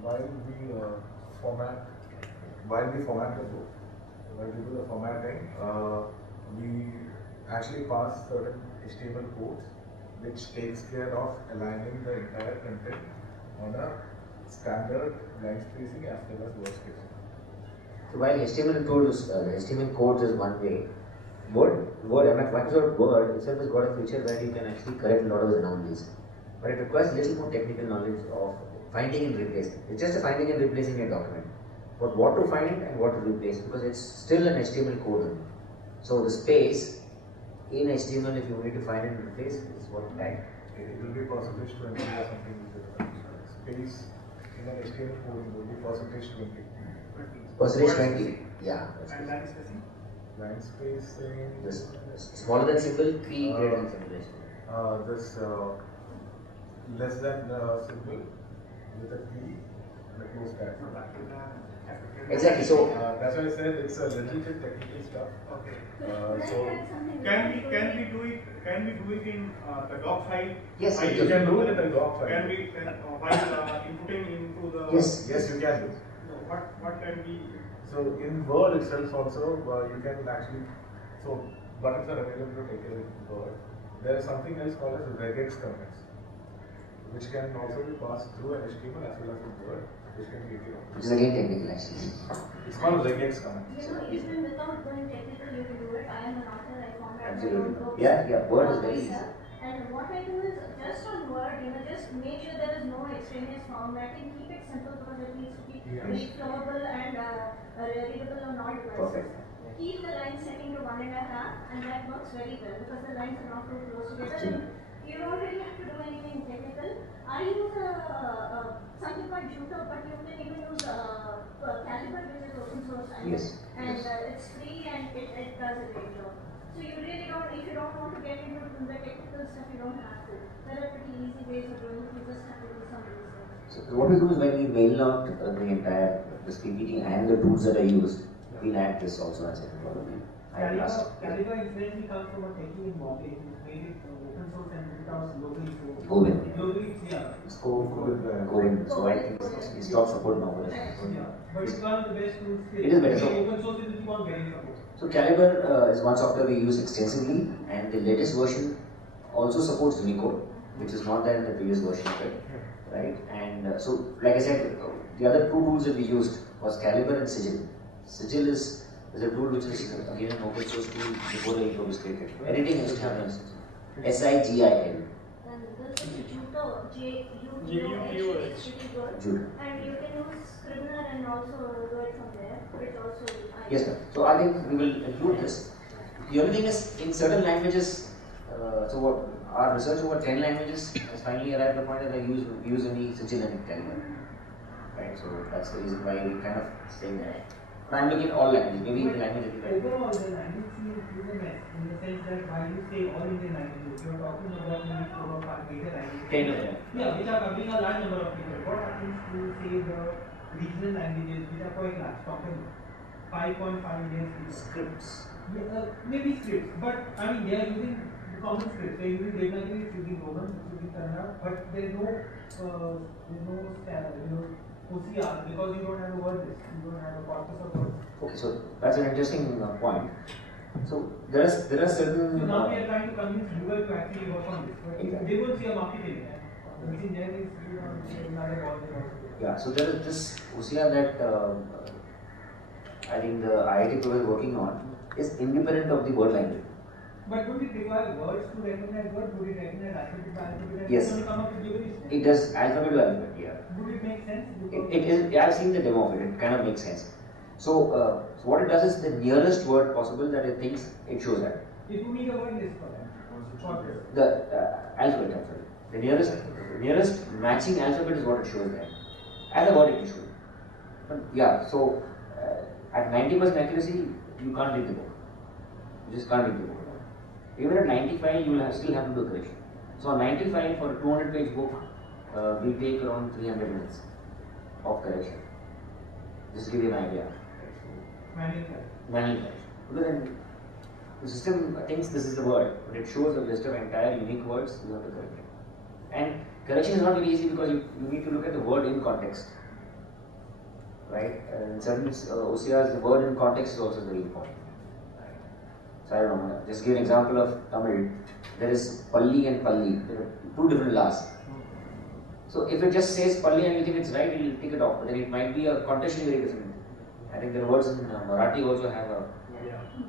while we format, while we format the book, while we do the formatting, we actually pass certain HTML codes which takes care of aligning the entire content on a standard line spacing as well as word spacing. So while HTML codes is one way, Microsoft Word itself has got a feature where you can actually correct a lot of the anomalies. But it requires a little more technical knowledge of finding and replacing. It's just a finding and replacing a document. But what to find and what to replace, because it's still an HTML code only. So the space in HTML, if you need to find and replace, is what type. It will be percentage 20 or something. Space in an HTML code will be percentage 20. Percentage 20, yeah. And line spacing? Line spacing. This smaller than symbol, P greater than symbol. This less than symbol with a P and a close tag. Exactly. So that's why I said it's a little bit technical stuff. Okay. So can we do it in the doc file? Yes, you can do it in the doc file. Can we while inputting into the yes, you can do. What can we? So in Word itself also you can actually, so buttons are available to take it in Word. There is something else called as regex comments, which can also be passed through an HTML as well as in Word, which can be taken. Which is again technical actually. It's called regex comments. Even without going technical, you can do it. I am an author, I format Absolutely. my own books. Yeah, Word is very easy. And what I do is just on Word, just make sure there is no extraneous formatting. Keep it simple because it needs to be very flowable and readable on all devices. Perfect. Keep the line setting to 1.5, and that works very well because the lines are not too close together. And you don't really have to do anything technical. I use something called Juto, but you can even use Calibre, which is open source, and it's free and it does a great job. So you really don't, if you don't want to get into the technical stuff, you don't have to. There are pretty easy ways of doing it, you just have to do some research. So what we do is when we mail out the entire this PPT and the tools that are used, we'll add this also as a problem. Calibre incidentally comes from a technique in Bombay. It made it open source and put it out locally. So globally, It's Govind. So I think it's stock support now. But it's one of the best tools. It is better. So open source will keep on getting support. So Calibre is one software we use extensively, and the latest version also supports Unicode, which is not there in the previous version of it, right? And so, like I said, the other two tools that we used was Calibre and Sigil. Sigil is a tool which is again an open source tool before the Unicode was created. Anything has to happen on Sigil. SIGIL. And this is Juto, Juto, it's pretty good. And you can use Scrivener and also do it from there. It's also Yes, sir. So I think we will include this. The only thing is, in certain languages, so what our research over 10 languages has finally arrived at the point that I use only Sigil and Calibre. Right, so that's the reason why we kind of saying that. But I'm looking at all languages, maybe the language that you like. Overall, the language is a mess in the sense that while you say all Indian languages, you are talking about maybe 4 or 5 major languages. 10 of them. Yeah, which are covering a large number of people. What happens to say the regional languages which are quite large, talking 5.5 million people? Scripts. Yeah, maybe scripts, but I mean they are using the common scripts. They are using Devanagari, it's using Roman, it's using Kannada, but there is no OCR because you don't have a word list, you don't have a corpus of words. Okay, so that's an interesting point. So there are certain. So now we are trying to convince Google to actually work on this, but exactly. they won't see a market in it. The missing there is another ball. Yeah, so there is this OCR that I think the IIT Pro is working on is independent of the word library. But would it require words to recognize words? Would it recognize alphabet by alphabet? Yes. Come up with gibberish? It does alphabet to alphabet, yeah. Would it make sense? It is, I've seen the demo of it, it kind of makes sense. So what it does is the nearest word possible that it thinks it shows that. It would need a word list for that. The alphabet, I'm sorry. The nearest matching alphabet is what it shows there. As a word it should. But yeah, so at 90% accuracy, you can't read the book. You just can't read the book. Even at 95, you will still have to do correction. So on 95 for a 200-page book, we take around 300 minutes of correction. Just to give you an idea. Manual correction. Because then The system thinks this is the word, but it shows a list of entire unique words, you have to correct it. And correction is not very easy because you need to look at the word in context. Right? In certain OCRs, the word in context is also very important. Right? So I don't know, just give an example of Tamil. There is Palli and Palli, there are two different laws. So if it just says Palli and you think it's right, you will take it off, but then it might be a contextually very different. I think the words in Marathi also have a,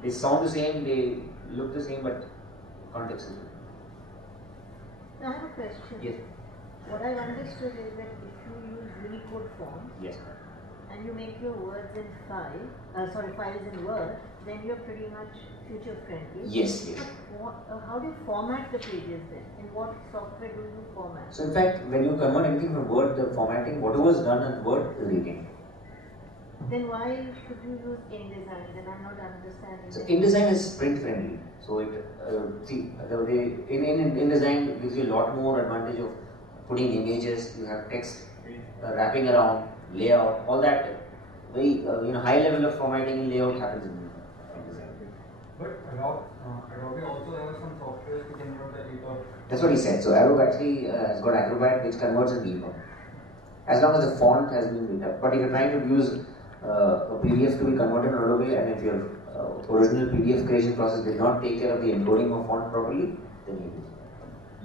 they sound the same, they look the same, but context is different. I have a question. Yes. What I understood is that if you use Unicode forms, yes, and you make your words in files in Word, then you're pretty much future friendly. Yes, yes. How do you format the pages then? In what software do you format? So in fact, when you convert anything from Word, the formatting, whatever is done in Word is retained. Then why should you use InDesign? Then I'm not understanding. So InDesign is print friendly. So it InDesign gives you a lot more advantage of putting images. You have text wrapping around, layout, all that. Very high level of formatting and layout happens in InDesign. But Adobe also has some software to convert the EPUB. That's what he said. So Adobe actually has got Acrobat, which converts in EPUB. As long as the font has been written up. But if you're trying to use a PDF to be converted in Adobe, and if your original PDF creation process did not take care of the encoding of font properly, then you use it.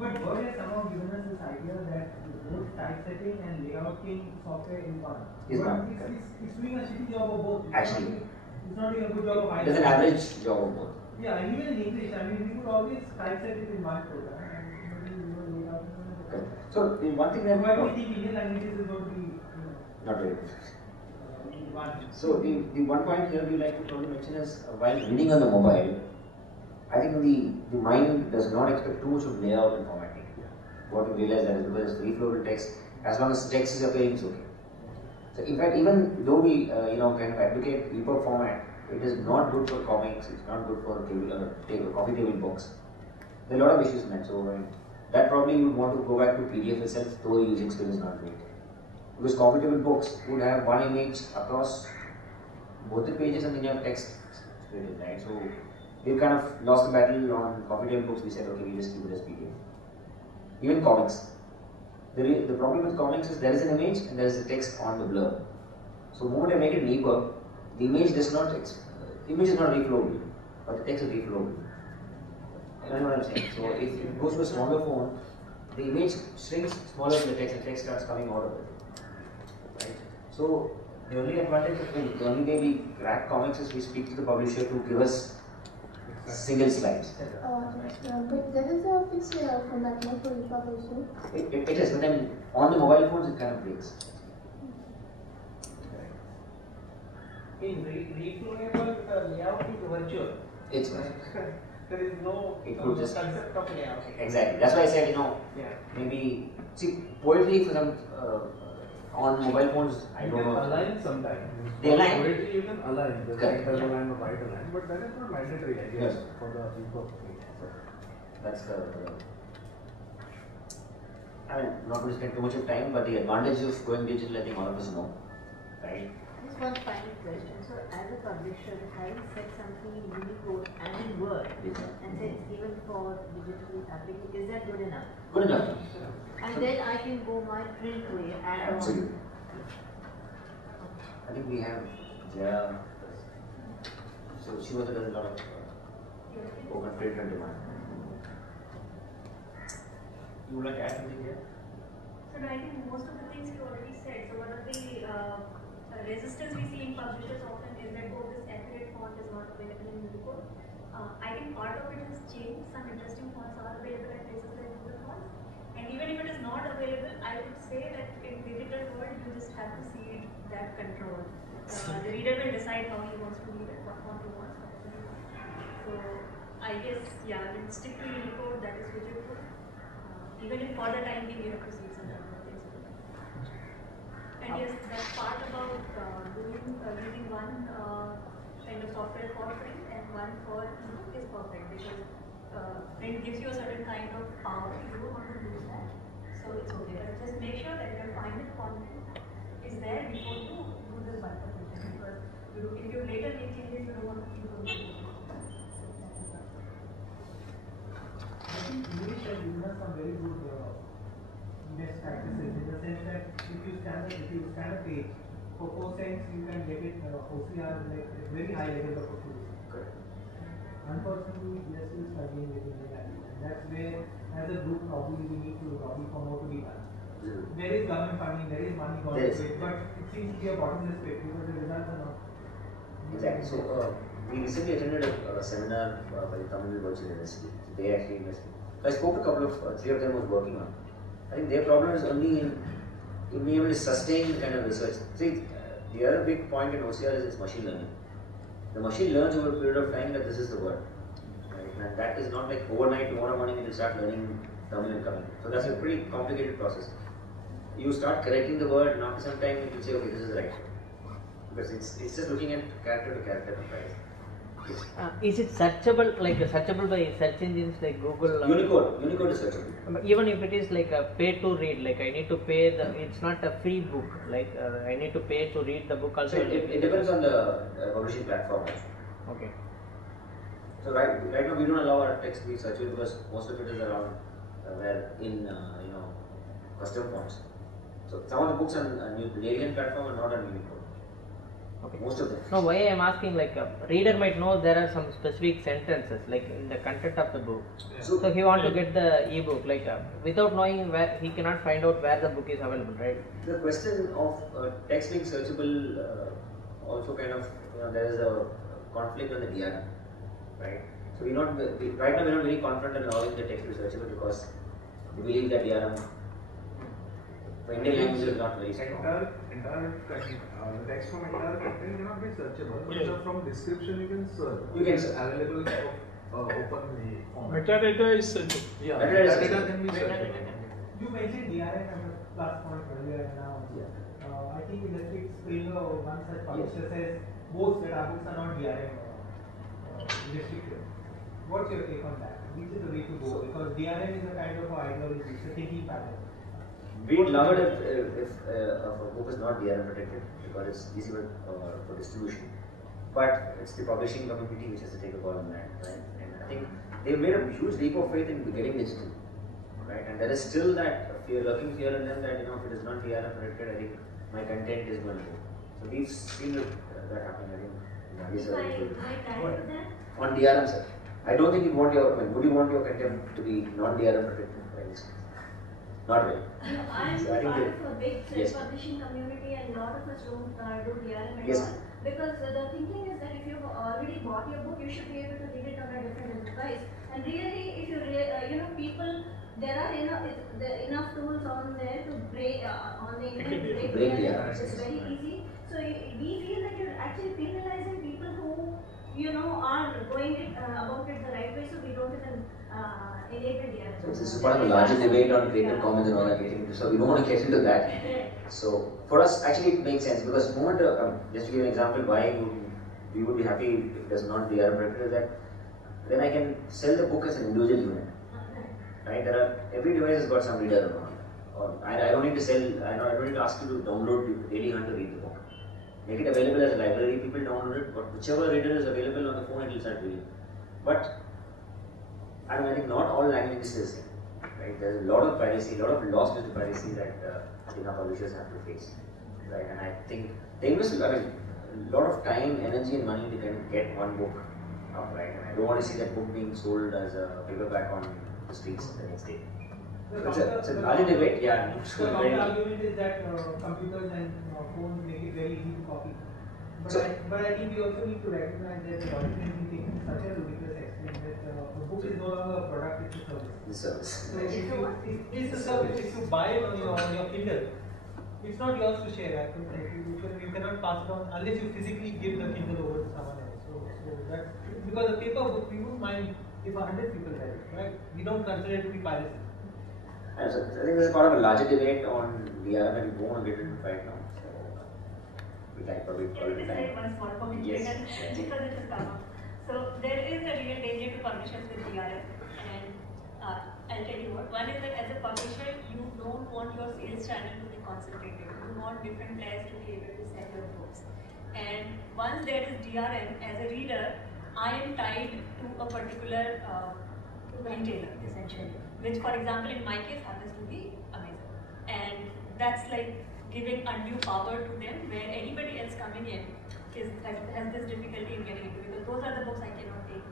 But Word has somehow given us this idea that both typesetting and layouting software is one. Is one. It's doing a shitty job of both. Actually, it's not doing a good job of either. It does an average job of both. Yeah, and even in English, I mean, we could always typeset it in one program and maybe layout. Okay. So the one thing that why do you think Indian languages is going to be not very good? one? So the one point here we like to probably mention is while reading on the mobile, I think the mind does not expect too much of layout and formatting. What we realize that is because it's free flow text, as long as text is appearing, it's okay. So in fact, even though we kind of advocate EPUB format, it is not good for comics. It's not good for coffee table books. There are a lot of issues in that. So that probably you would want to go back to PDF itself, though the using skill is not great. Because coffee table books would have one image across both the pages and then you have text splitted, right? So we kind of lost the battle on coffee table books. We said, okay, we just keep it as PDF. Even comics. The problem with comics is there is an image and there is a text on the blur. So the moment I make it an EPUB, the image does not, image is not reflowable, but the text is reflowable. You know what I'm saying? So if it goes to a smaller phone, the image shrinks smaller than the text starts coming out of it. Right? So the only advantage of the only way we crack comics is we speak to the publisher to give us single slides. But there is a fixed format for EPUB also. It is, but then on the mobile phones it kind of breaks. In reflowable layout is virtual. It's virtual. There is no concept of layout. Exactly. That's why I said, maybe see poetry for some on mobile phones. I don't know. Align sometimes. They align. Poetry you can align. The Correct. center align or right align, but that is not mandatory, I guess, Yes. for the EPUB. That's the. I mean, not going to spend too much of time, but the advantage of going digital, I think all of us know, right? Just one final question. So, as a publisher, having said something in Unicode and in Word, and said it's given for digital application, is that good enough? Good enough. And then I can go my print way and Absolutely. I think we have Jaya. So she also does a lot of open print and demand. You would like to add something here? So I think most of the things you already said. So one of the resistance we see in publishers often is that this accurate font is not available in Unicode. I think part of it has changed. Some interesting fonts are available at places like Google Fonts. And even if it is not available, I would say that in digital world you just have to see that control. The reader will decide how he wants to read it, what font he wants. So I guess stick to Unicode, that is suitable. Even if for the time being you have to see some other things. And yes, that part about using one kind of software for print and one for ebook is perfect because print gives you a certain kind of power. You don't want to lose that, so it's okay. But just make sure that your final content is there before you do this bifurcation because if you later make changes, you don't want to keep doing it. said you have some very good best practices in the sense that if you scan a page for 4 cents, you can get it OCR like at very high level of accuracy. Correct. Unfortunately, we are still struggling with the value, and that's where, as a group, probably we need to lobby for more to be done. There is government funding, there is money gone into it, but it seems to be a bottomless pit because the results are not. Exactly. So we recently attended a seminar by the Tamil Virtual University. So they actually invested. So I spoke to a couple of 3 of them was working on. I think their problem is only in being able to sustain kind of research. See, the other big point in OCR is machine learning. The machine learns over a period of time that this is the word, right? And that is not like overnight, tomorrow morning it will start learning Tamil and coming. So that's a pretty complicated process. You start correcting the word, and after some time it will say, okay, this is right. Because it's just looking at character to character comparison. Is it searchable, like searchable by search engines like Google? Unicode is searchable. Even if it is like a pay to read, like I need to pay it's not a free book, like I need to pay to read the book also. So it depends on the publishing platform. Okay. So right now we don't allow our text to be searchable because most of it is around where in custom fonts. So some of the books on the Alien platform are not on Unicode. Okay. Most of them. No, why I am asking, like a reader might know there are some specific sentences like in the content of the book. Yeah. So he want to get the ebook, like without knowing where, he cannot find out where the book is available, right? The question of text being searchable also kind of, there is a conflict on the DRM, right? So right now we're not very confident in allowing the text to be searchable because we believe that DRM for Indian language is not very strong. The text from entire content cannot be searchable, but from description you can search. You can search. Available of open format. Metadata is searchable. Yeah, metadata can be searchable. You mentioned DRM as a plus point earlier, and now I think in the Fixed Springer or one such publisher says most that our books are not DRM restricted. What's your take on that? Which is the way to go? Because DRM is a kind of ideology, it's a thinking pattern. We'd love it if a book is not DRM protected because it's easier for distribution. But it's the publishing community which has to take a call on that, right? And I think they've made a huge leap of faith in getting digital, right? And there is still that fear lurking fear in them that if it is not DRM protected, I think my content is going to go. So we've seen that happen. I think on DRM, sir. I don't think would you want your content to be non-DRM protected, for instance? Not really. I'm So part of a big yes. self-publishing community, and a lot of us don't do DRM at Yes. all. Because the thinking is that if you've already bought your book, you should be able to read it on a different device. And really, if you people, there are enough tools on there to break on the internet to break DRM. It's very easy. So we feel that you're actually penalizing people who are going about it the right way. So we don't even enable DRM. So this is part of a larger debate on Creative Commons and all that. So we don't want to get into that. So for us, actually, it makes sense because just to give an example, why we would be happy if it does not DRM protected is that then I can sell the book as an individual unit. Right? Every device has got some reader on. I don't need to sell. I don't need to ask you to download the daily hunt to read the book. Make it available as a library. People download it, but whichever reader is available on the phone, it will start reading. But I think not all languages is the same. Right? There's a lot of privacy, a lot of loss due to privacy that our publishers have to face. Right? And I think they invest a lot of time, energy, and money to kind of get one book up. Right? And I don't want to see that book being sold as a paperback on the streets the next day. It's a larger debate, yeah. The counter argument is that computers and phones make it very easy to copy. But I think we also need to recognize that the licensing thing is such a ludicrous extent that the book is no longer a product, it's a service. The service. So it's a service. If you buy it on your Kindle, it's not yours to share. You cannot pass it on unless you physically give the Kindle over to someone else. So that's because the paper book, we wouldn't mind if 100 people read it, right? We don't consider it to be piracy. And so I think this is part of a larger debate on DRM and we won't get into it right now. So we can probably call it time. One small comment Yes. because it has come up. So there is a real danger to publishers with DRM, and I'll tell you what. One is that as a publisher, you don't want your sales channel to be concentrated. You want different players to be able to sell your books. And once there is DRM, as a reader, I am tied to a particular retailer, essentially. which for example in my case happens to be Amazon. And that's like giving undue power to them, where anybody else coming in has this difficulty in getting into, because those are the books I cannot take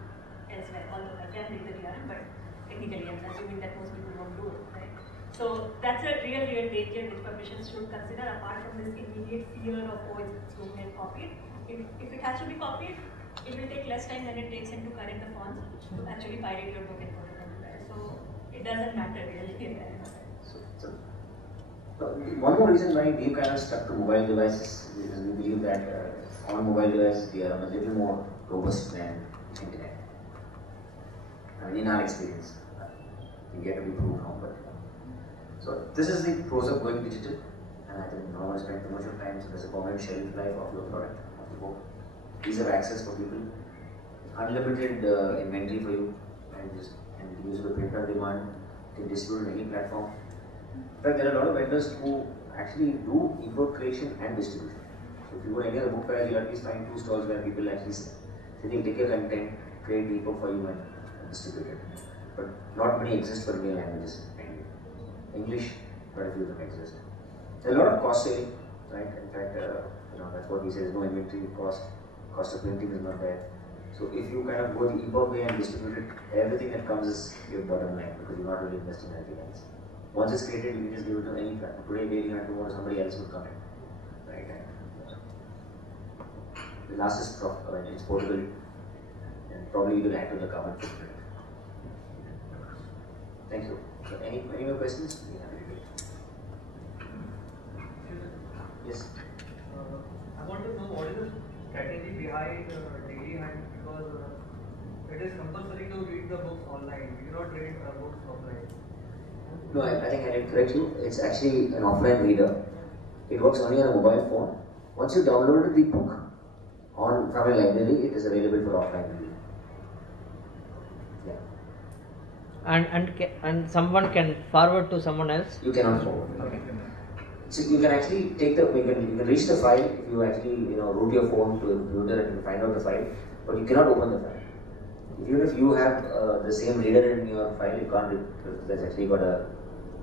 elsewhere, although I can read the DRM, but technically I'm assuming that most people won't do it, right? So that's a real danger which publishers should consider, apart from this immediate fear of, oh, it's going to get copied. If it has to be copied, it will take less time than it takes him to correct the fonts to actually pirate your book and put it on there. So it doesn't matter really. One more reason why we kind of stuck to mobile devices is we believe that on mobile devices they are a little more robust than internet. I mean, in our experience, we get to be proved wrong, but so this is the pros of going digital, and I think no one spend too much of time. So there's a permanent shelf life of your product, of the book, ease of access for people, unlimited inventory for you, and use the print on demand, can distribute on any platform. In fact, there are a lot of vendors who actually do ebook creation and distribution. So if you go to any other book fair, you'll at least find 2 stalls where people actually say, they take your content, create the ebook for you and distribute it. But not many exist for Indian languages. English, quite a few of them exist. There are a lot of cost saving, right? In fact, that's what we say, there's no inventory cost of printing is not there. So if you kind of go the ebook way and distribute it, everything that comes is your bottom line, because you're not really investing in anything else. Once it's created, you can just give it to any platform. Today, maybe you have to go to somebody else who will come in. Right? The last is it's portable, and probably you will add to the carbon footprint. Thank you. So any more questions? Yes. I want to know what is the strategy behind daily hand, because it is compulsory to read the books online. We cannot read books offline. No, I think I did correct you. It's actually an offline reader. It works only on a mobile phone. Once you downloaded the book from a library, it is available for offline reading. Yeah. And someone can forward to someone else? You cannot forward. Okay. So you can actually take you can reach the file if you actually route your phone to a computer and find out the file, but you cannot open the file. Even if you have the same reader in your file, you can't read, because that's actually got a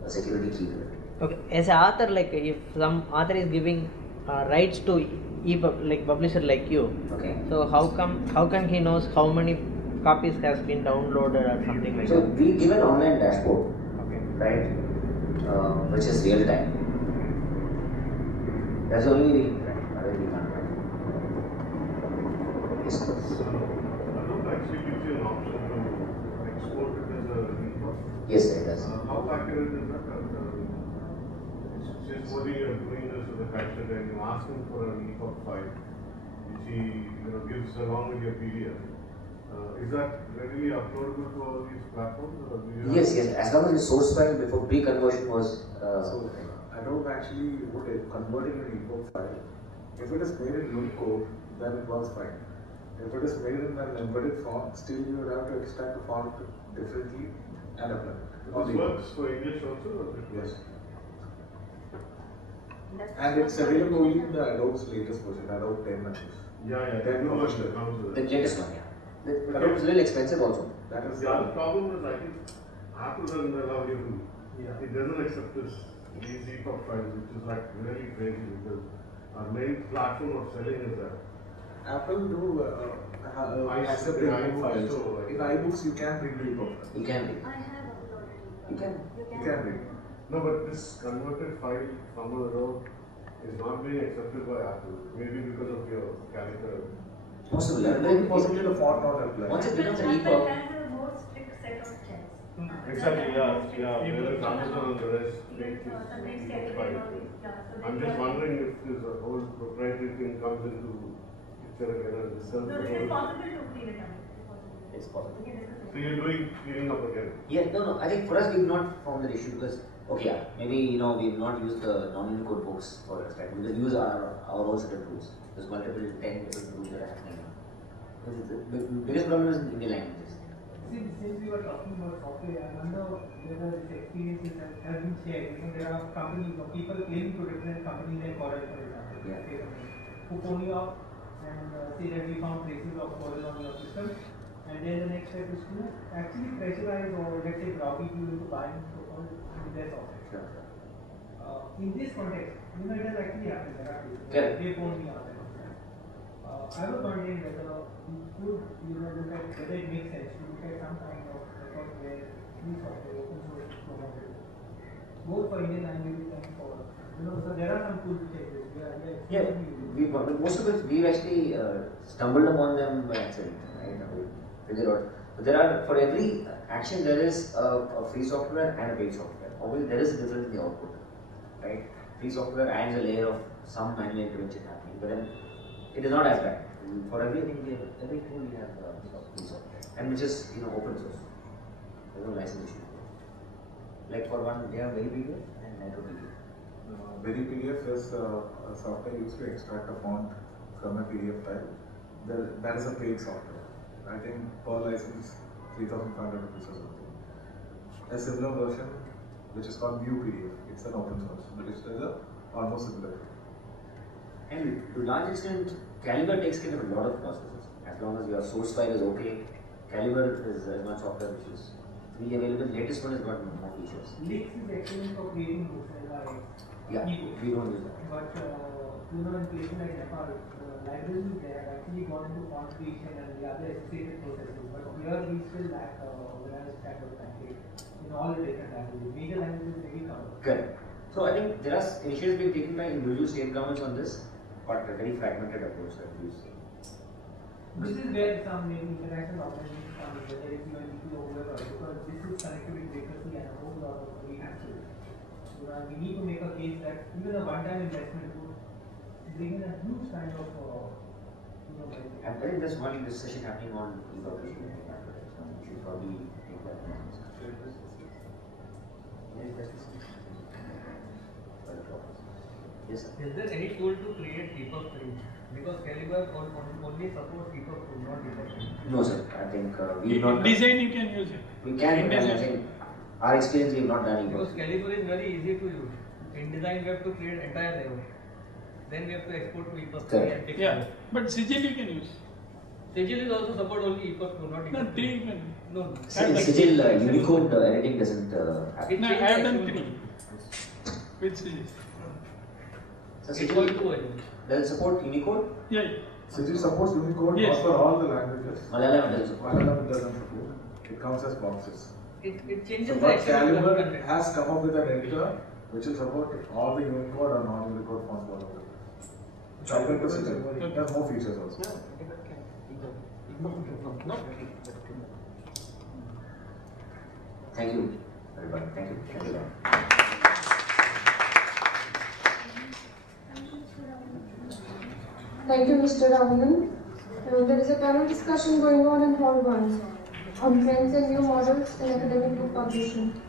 security key to it. Okay. As an author, like if some author is giving rights to EPUB, like publisher like you, okay. So how come he knows how many copies has been downloaded or something like so that? So we give an online dashboard, okay, right, which is real time. That's the only way we can't write. Yes, actually gives you an option to export it as a EPUB. Yes, it does. How accurate is that? It's whether you are doing this with a capture and you ask him for an EPUB file, which he gives along with your PDF. Is that readily uploadable to all these platforms? Or do you yes. As long as the source file before pre-conversion was. So Adobe actually would convert it into EPUB file. If it is made in Unicode, then it works fine. If it is made in an embedded font, still you would have to extract the font differently and apply it. This works for English also? Or yes. And it's available only in the Adobe's latest version, Adobe 10 matches. Yeah. The latest one, yeah. Adobe is a little expensive also. That is the other problem is, I think Apple doesn't allow you to. Yeah. It doesn't accept these EPUB files, which is like really crazy, because our main platform of selling is that. Apple do accept the EPUB files. In iBooks, you can read the EPUB. You can read. I have uploaded it. You can. You can read. No, but this converted file from Adobe is not being accepted by Apple. Maybe because of your character. Possibly the font not applied. Once it becomes an Apple EPUB. has a more strict set of checks. Exactly, yeah. Whereas Amazon and the rest make this file. I'm just wondering if this whole proprietary thing comes into picture again and this No, it is possible to clean it up. It's possible. So you're doing cleaning up again? Yeah, no. I think for us, we've not found that issue because, maybe we've not used the non-Unicode books for us, right? We just use our own set of tools. There's multiple 10 different tools that are happening now. The biggest problem is in Indian languages. Since we were talking about software, I wonder whether this experience has been shared. There are companies or people claiming to represent companies like Coral, for example, who phone you up and say that we found traces of Coral on your system, And then the next step is to actually pressurize or let's say draw people into buying their software. In this context, it has actually happened. They phone me out. I was wondering whether we could look at whether it makes sense to look at some kind of record where free software open source is promoted, both for Indian languages and for so there are some tools which exist. Most of it we've actually stumbled upon them by accident, right? But there are, for every action there is a free software and a paid software. Obviously there is a difference in the output, right? Free software adds a layer of some manual intervention happening, but then it is not as bad. For everything we have, every tool we have free software, and which is open source. There is no license issue. Like for one, they have very PDF and micro PDF. Very PDF is a software used to extract a font from a PDF file. That is a paid software. I think per license 3,500 rupees or something. A similar version, which is called View PDF. It's an open source, but it's almost similar. And to a large extent, Calibre takes care of a lot of processes. As long as your source file is okay, Calibre is one software which is freely available. Latest one has got more features. Lix is excellent for creating books and we don't use that. But in places like Nepal, libraries there have actually gone into font creation and the other associated processes. But here we still lack organized kind of template in all the different languages. Major languages may be covered. Correct. So I think there are initiatives being taken by individual state governments on this, but a very fragmented approach that we use. This is where some maybe international organizations come in, whether it's UNDP or whoever, because this is connected with literacy and a whole lot of reactions. We need to make a case that even a one-time investment would bring in a huge kind of I think there's one discussion happening on e-publishing. We should probably take that one. Any questions? Yes, sir. Is there any tool to create EPUB free? Because Calibre only supports EPUB tool, not EPUB free. No, sir. I think we not. Design you can use it. We can. Our experience, we have not done it. Because Calibre is very easy to use. In design, we have to create entire layout. Then we have to export to EPUB free and take Yeah, but Sigil you can use. Sigil is also support only EPUB 2, not EPUB 3. No, 3 you can. No. Sigil Unicode editing doesn't happen. No, I have done 3 with Sigil. So Sigil does it support Unicode? Yeah. Sigil supports Unicode not for all the languages. Malayalam doesn't support. Malayalam doesn't support. It comes as boxes. It changes so the but Calibre has come up with an editor which will support all the Unicode or non-Unicode fonts all over. Compared to Sigil, it has more features also. No. Thank you, everybody. Thank you. Thank you. Thank you, Mr. Ramanan. There is a panel discussion going on in Hall 1 on trends and new models in academic book publishing.